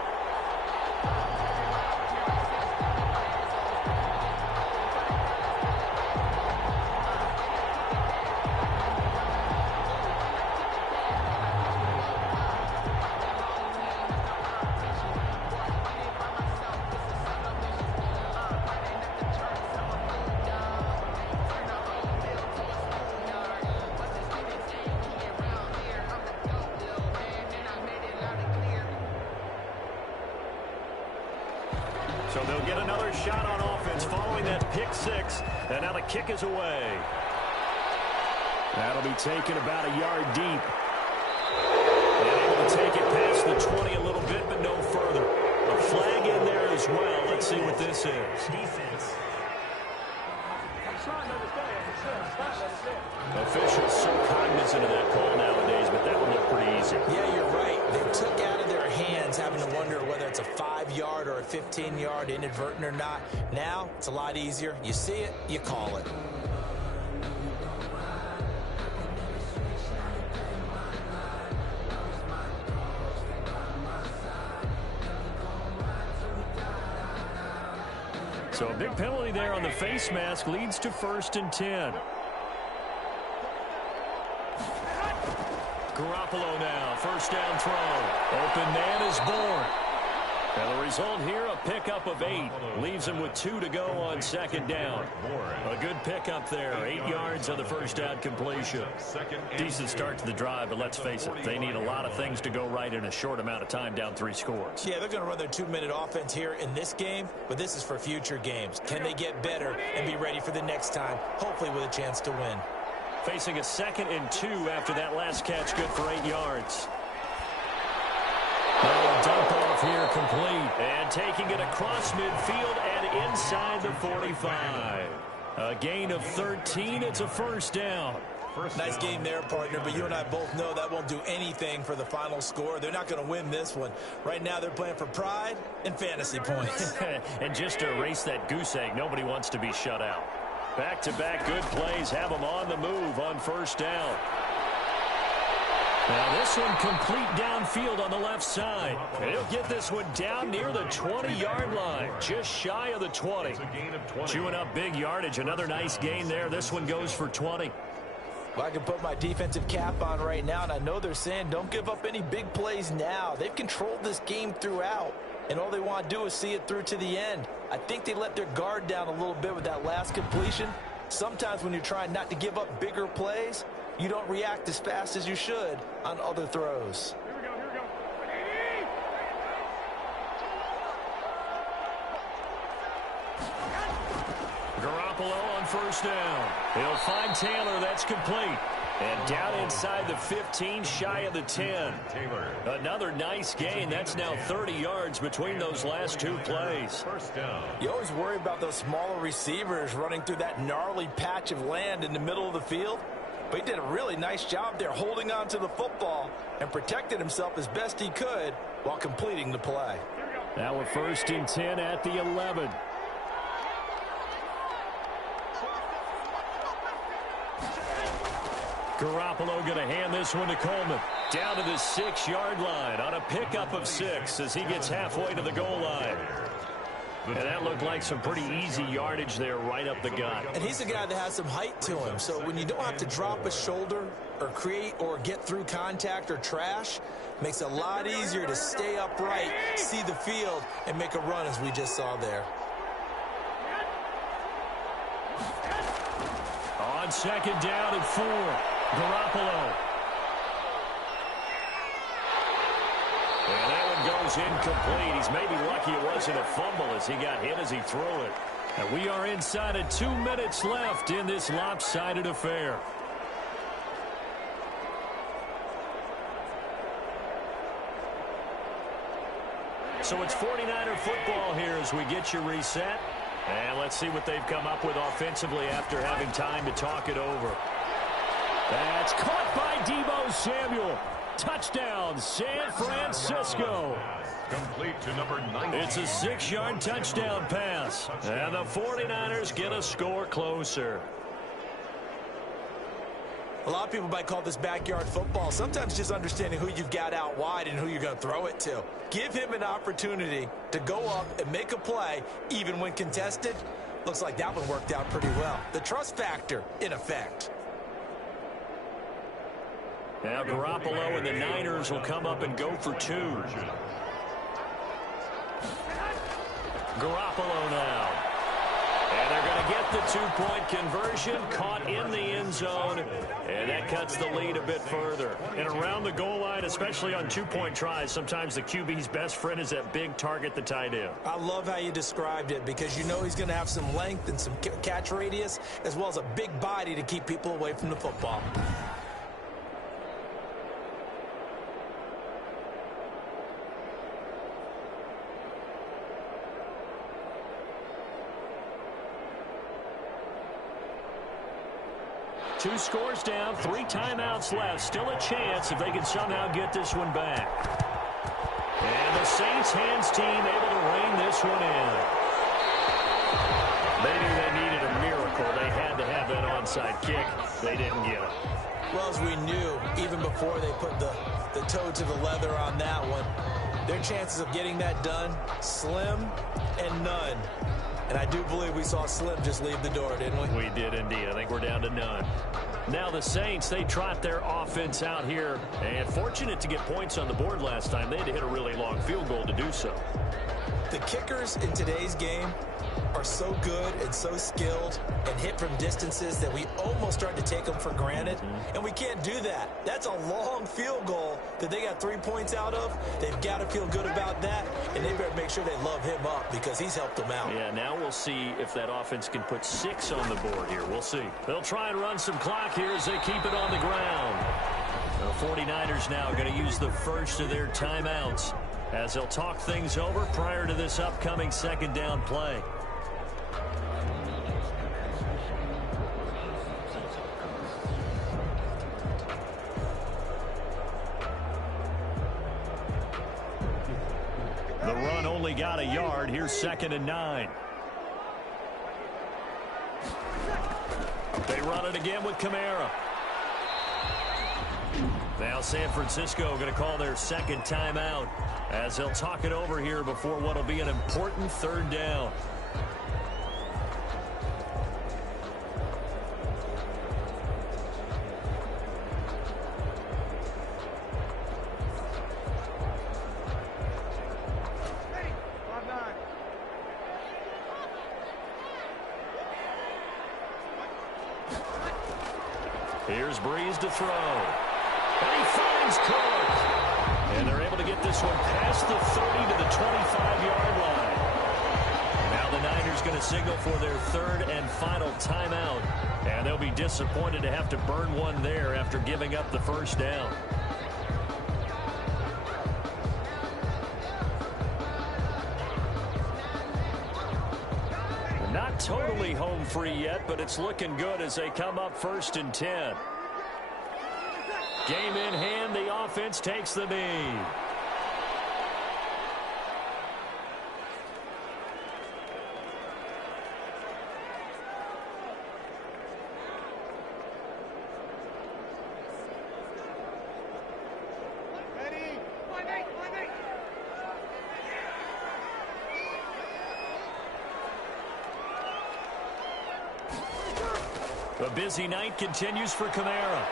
So they'll get another shot on offense following that pick 6. And now the kick is away. That'll be taken about a yard deep. And able to take it past the 20 a little bit, but no further. A flag in there as well. Let's see what this is. Defense. Officials so cognizant of that call nowadays, but that one looked pretty easy. Yeah, you're right. They took out of their hands having to wonder whether it's a 5-yard or a 15-yard inadvertent or not. Now, it's a lot easier. You see it, you call it. So a big penalty there on the face mask leads to 1st and 10. Garoppolo now, 1st down throw. Open man is born. And the result here, a pickup of 8. Leaves him with 2 to go on 2nd down. A good pickup there, 8 yards on the 1st down completion. Decent start to the drive, but let's face it, they need a lot of things to go right in a short amount of time, down 3 scores. Yeah, they're going to run their 2-minute offense here in this game, but this is for future games. Can they get better and be ready for the next time, hopefully with a chance to win? Facing a 2nd and 2 after that last catch, good for 8 yards. A dump off here complete. And taking it across midfield and inside the 45. A gain of 13. It's a 1st down. Nice game there, partner, but you and I both know that won't do anything for the final score. They're not going to win this one. Right now, they're playing for pride and fantasy points. And just to erase that goose egg, nobody wants to be shut out. Back-to-back good plays have them on the move on first down. Now this one complete downfield on the left side. And he'll get this one down near the 20-yard line, just shy of the 20. Chewing up big yardage, another nice gain there. This one goes for 20. Well, I can put my defensive cap on right now, and I know they're saying don't give up any big plays now. They've controlled this game throughout, and all they want to do is see it through to the end. I think they let their guard down a little bit with that last completion. Sometimes when you're trying not to give up bigger plays, you don't react as fast as you should on other throws. Garoppolo on first down. He'll find Taylor. That's complete. And down inside the 15, shy of the 10. Another nice gain. That's now 30 yards between those last two plays. You always worry about those smaller receivers running through that gnarly patch of land in the middle of the field. But he did a really nice job there holding on to the football and protected himself as best he could while completing the play. Now we're first and 10 at the 11. Garoppolo going to hand this one to Coleman. Down to the 6-yard line on a pickup of 6 as he gets halfway to the goal line. And that looked like some pretty easy yardage there right up the gut. And he's a guy that has some height to him. So when you don't have to drop a shoulder or create or get through contact or trash, makes it a lot easier to stay upright, see the field, and make a run as we just saw there. On second down and 4, Garoppolo. And that one goes incomplete. He's maybe lucky it wasn't a fumble as he got hit as he threw it. And we are inside of 2 minutes left in this lopsided affair. So it's 49er football here as we get you reset. And let's see what they've come up with offensively after having time to talk it over. That's caught by Deebo Samuel. Touchdown, San Francisco. Complete to number 19. It's a 6-yard touchdown pass. And the 49ers get a score closer. A lot of people might call this backyard football. Sometimes just understanding who you've got out wide and who you're going to throw it to. Give him an opportunity to go up and make a play, even when contested. Looks like that one worked out pretty well. The trust factor in effect. Now Garoppolo and the Niners will come up and go for 2. Garoppolo now. And they're going to get the 2-point conversion, caught in the end zone, and that cuts the lead a bit further. And around the goal line, especially on 2-point tries, sometimes the QB's best friend is that big target, the tight end. I love how you described it because you know he's going to have some length and some catch radius as well as a big body to keep people away from the football. Two scores down, 3 timeouts left. Still a chance if they can somehow get this one back. And the Saints hands team able to rein this one in. They knew they needed a miracle. They had to have that onside kick. They didn't get it. Well, as we knew, even before they put the toe to the leather on that one, their chances of getting that done, slim and none. And I do believe we saw Slim just leave the door, didn't we? We did indeed. I think we're down to none. Now the Saints, they trot their offense out here. And fortunate to get points on the board last time. They had to hit a really long field goal to do so. The kickers in today's game are so good and so skilled and hit from distances that we almost start to take them for granted. And we can't do that. That's a long field goal that they got 3 points out of. They've got to feel good about that, and they better make sure they love him up because he's helped them out. Yeah, now we'll see if that offense can put 6 on the board here. We'll see. They'll try and run some clock here as they keep it on the ground. The 49ers now going to use the first of their timeouts as they'll talk things over prior to this upcoming second down play. The run only got a yard. Here's 2nd and 9. They run it again with Kamara. Now San Francisco going to call their 2nd timeout as they'll talk it over here before what will be an important 3rd down. Here's Breeze to throw. And he finds Cook. And they're able to get this one past the 30 to the 25-yard line. Now the Niners going to signal for their 3rd and final timeout. And they'll be disappointed to have to burn one there after giving up the 1st down. Not totally home free yet, but it's looking good as they come up 1st and 10. Game in hand, the offense takes the knee. A busy night continues for Kamara.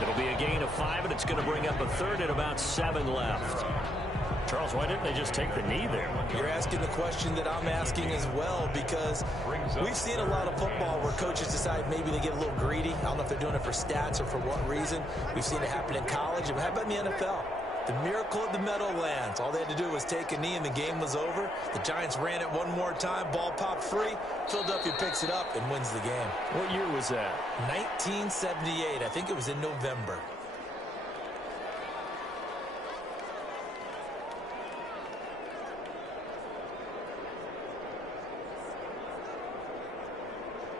It'll be a gain of 5, and it's going to bring up a 3rd and about 7 left. Charles, why didn't they just take the knee there? You're asking the question that I'm asking as well, because we've seen a lot of football where coaches decide maybe they get a little greedy. I don't know if they're doing it for stats or for what reason. We've seen it happen in college. How about in the NFL? The miracle of the Meadowlands. All they had to do was take a knee and the game was over. The Giants ran it one more time. Ball popped free. Philadelphia picks it up and wins the game. What year was that? 1978. I think it was in November.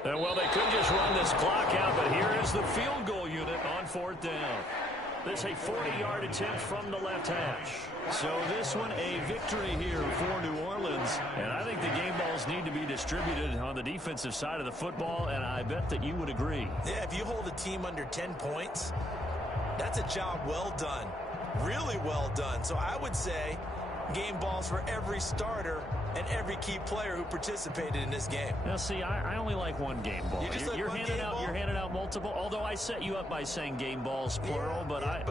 And well, they could just run this clock out, but here is the field goal unit on 4th down. This a 40-yard attempt from the left hash. So this one a victory here for New Orleans. And I think the game balls need to be distributed on the defensive side of the football, and I bet that you would agree. Yeah, if you hold a team under 10 points, that's a job well done. Really well done. So I would say game balls for every starter and every key player who participated in this game. Now, see, I only like one game ball. You're handing out multiple. Although I set you up by saying game balls plural, but I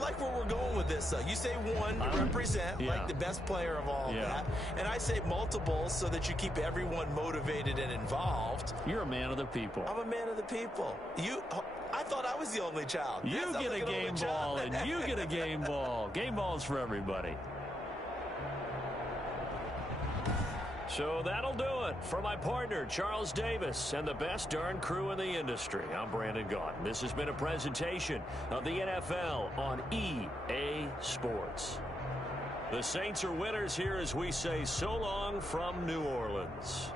like where we're going with this. You say one to represent like the best player of all that, and I say multiples so that you keep everyone motivated and involved. You're a man of the people. I'm a man of the people. I thought I was the only child. You get a game ball, and you get a game ball. Game balls for everybody. So that'll do it. For my partner, Charles Davis, and the best darn crew in the industry, I'm Brandon Gaudin. This has been a presentation of the NFL on EA Sports. The Saints are winners here as we say so long from New Orleans.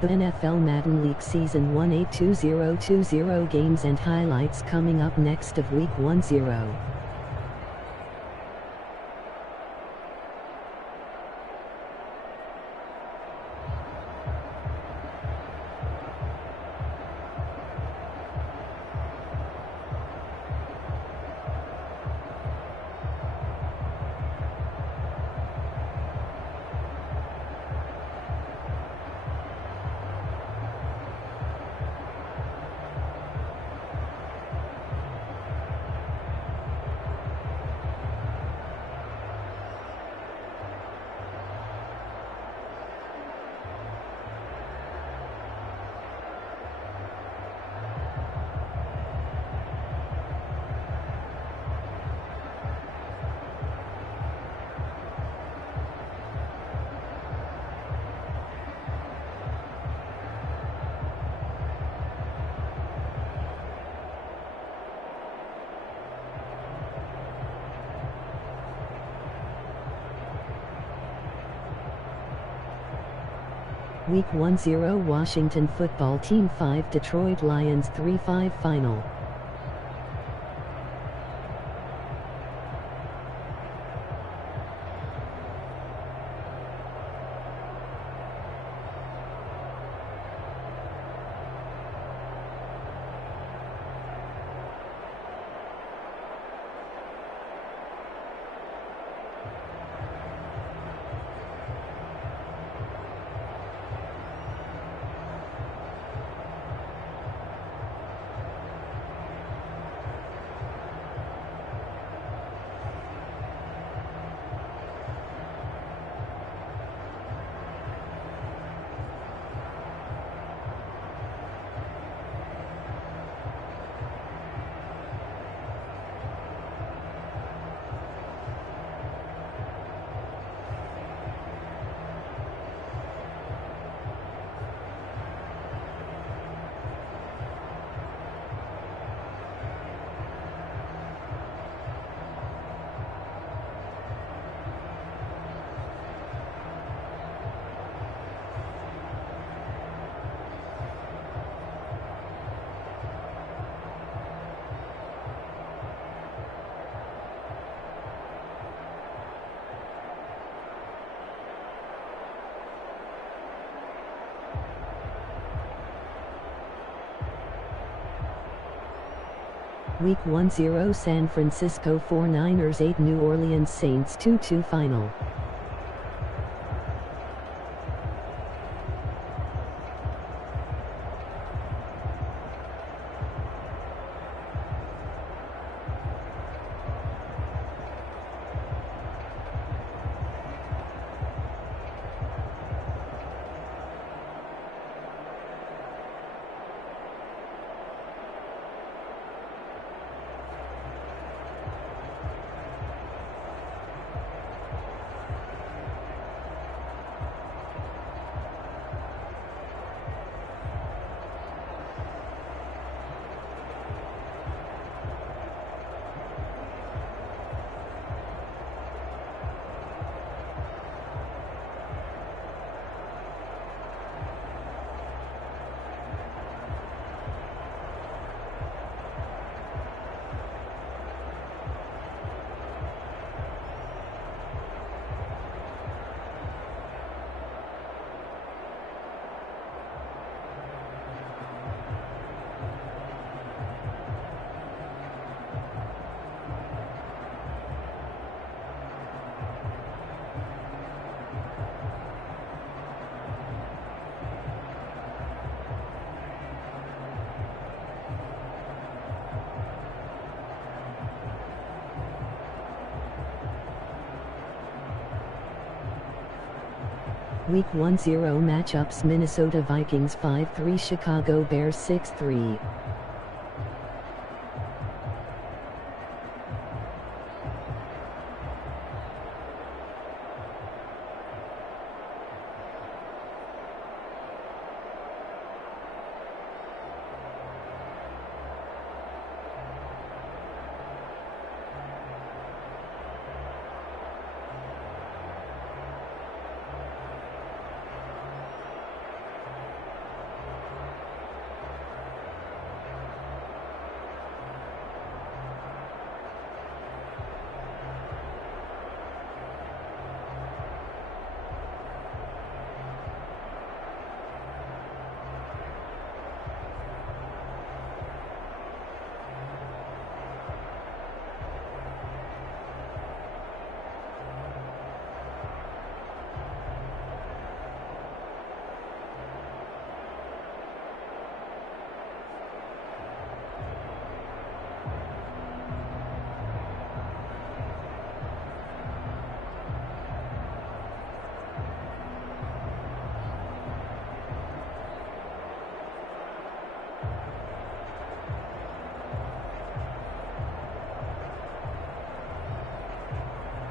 The NFL Madden League Season 1 8-2020 games and highlights coming up next of Week 10. Week 10 Washington Football Team 5 Detroit Lions 3-5 final. Week 10 San Francisco 49ers 8 New Orleans Saints 2-2 final. Week 10 matchups Minnesota Vikings 5-3 Chicago Bears 6-3.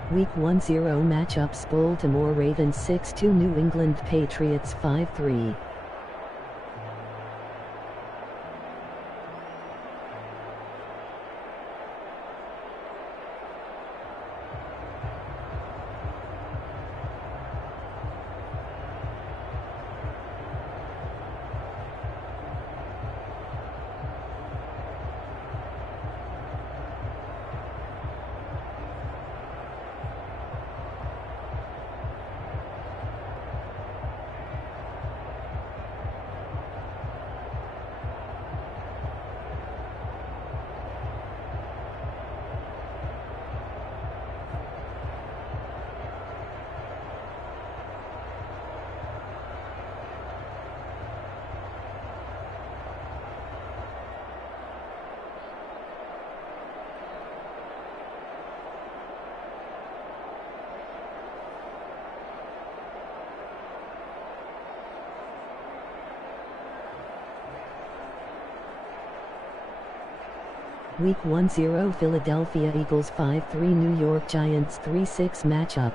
Week 1-0 matchups: Baltimore Ravens 6-2, New England Patriots 5-3. Week 1-0 Philadelphia Eagles 5-3, New York Giants 3-6 matchup.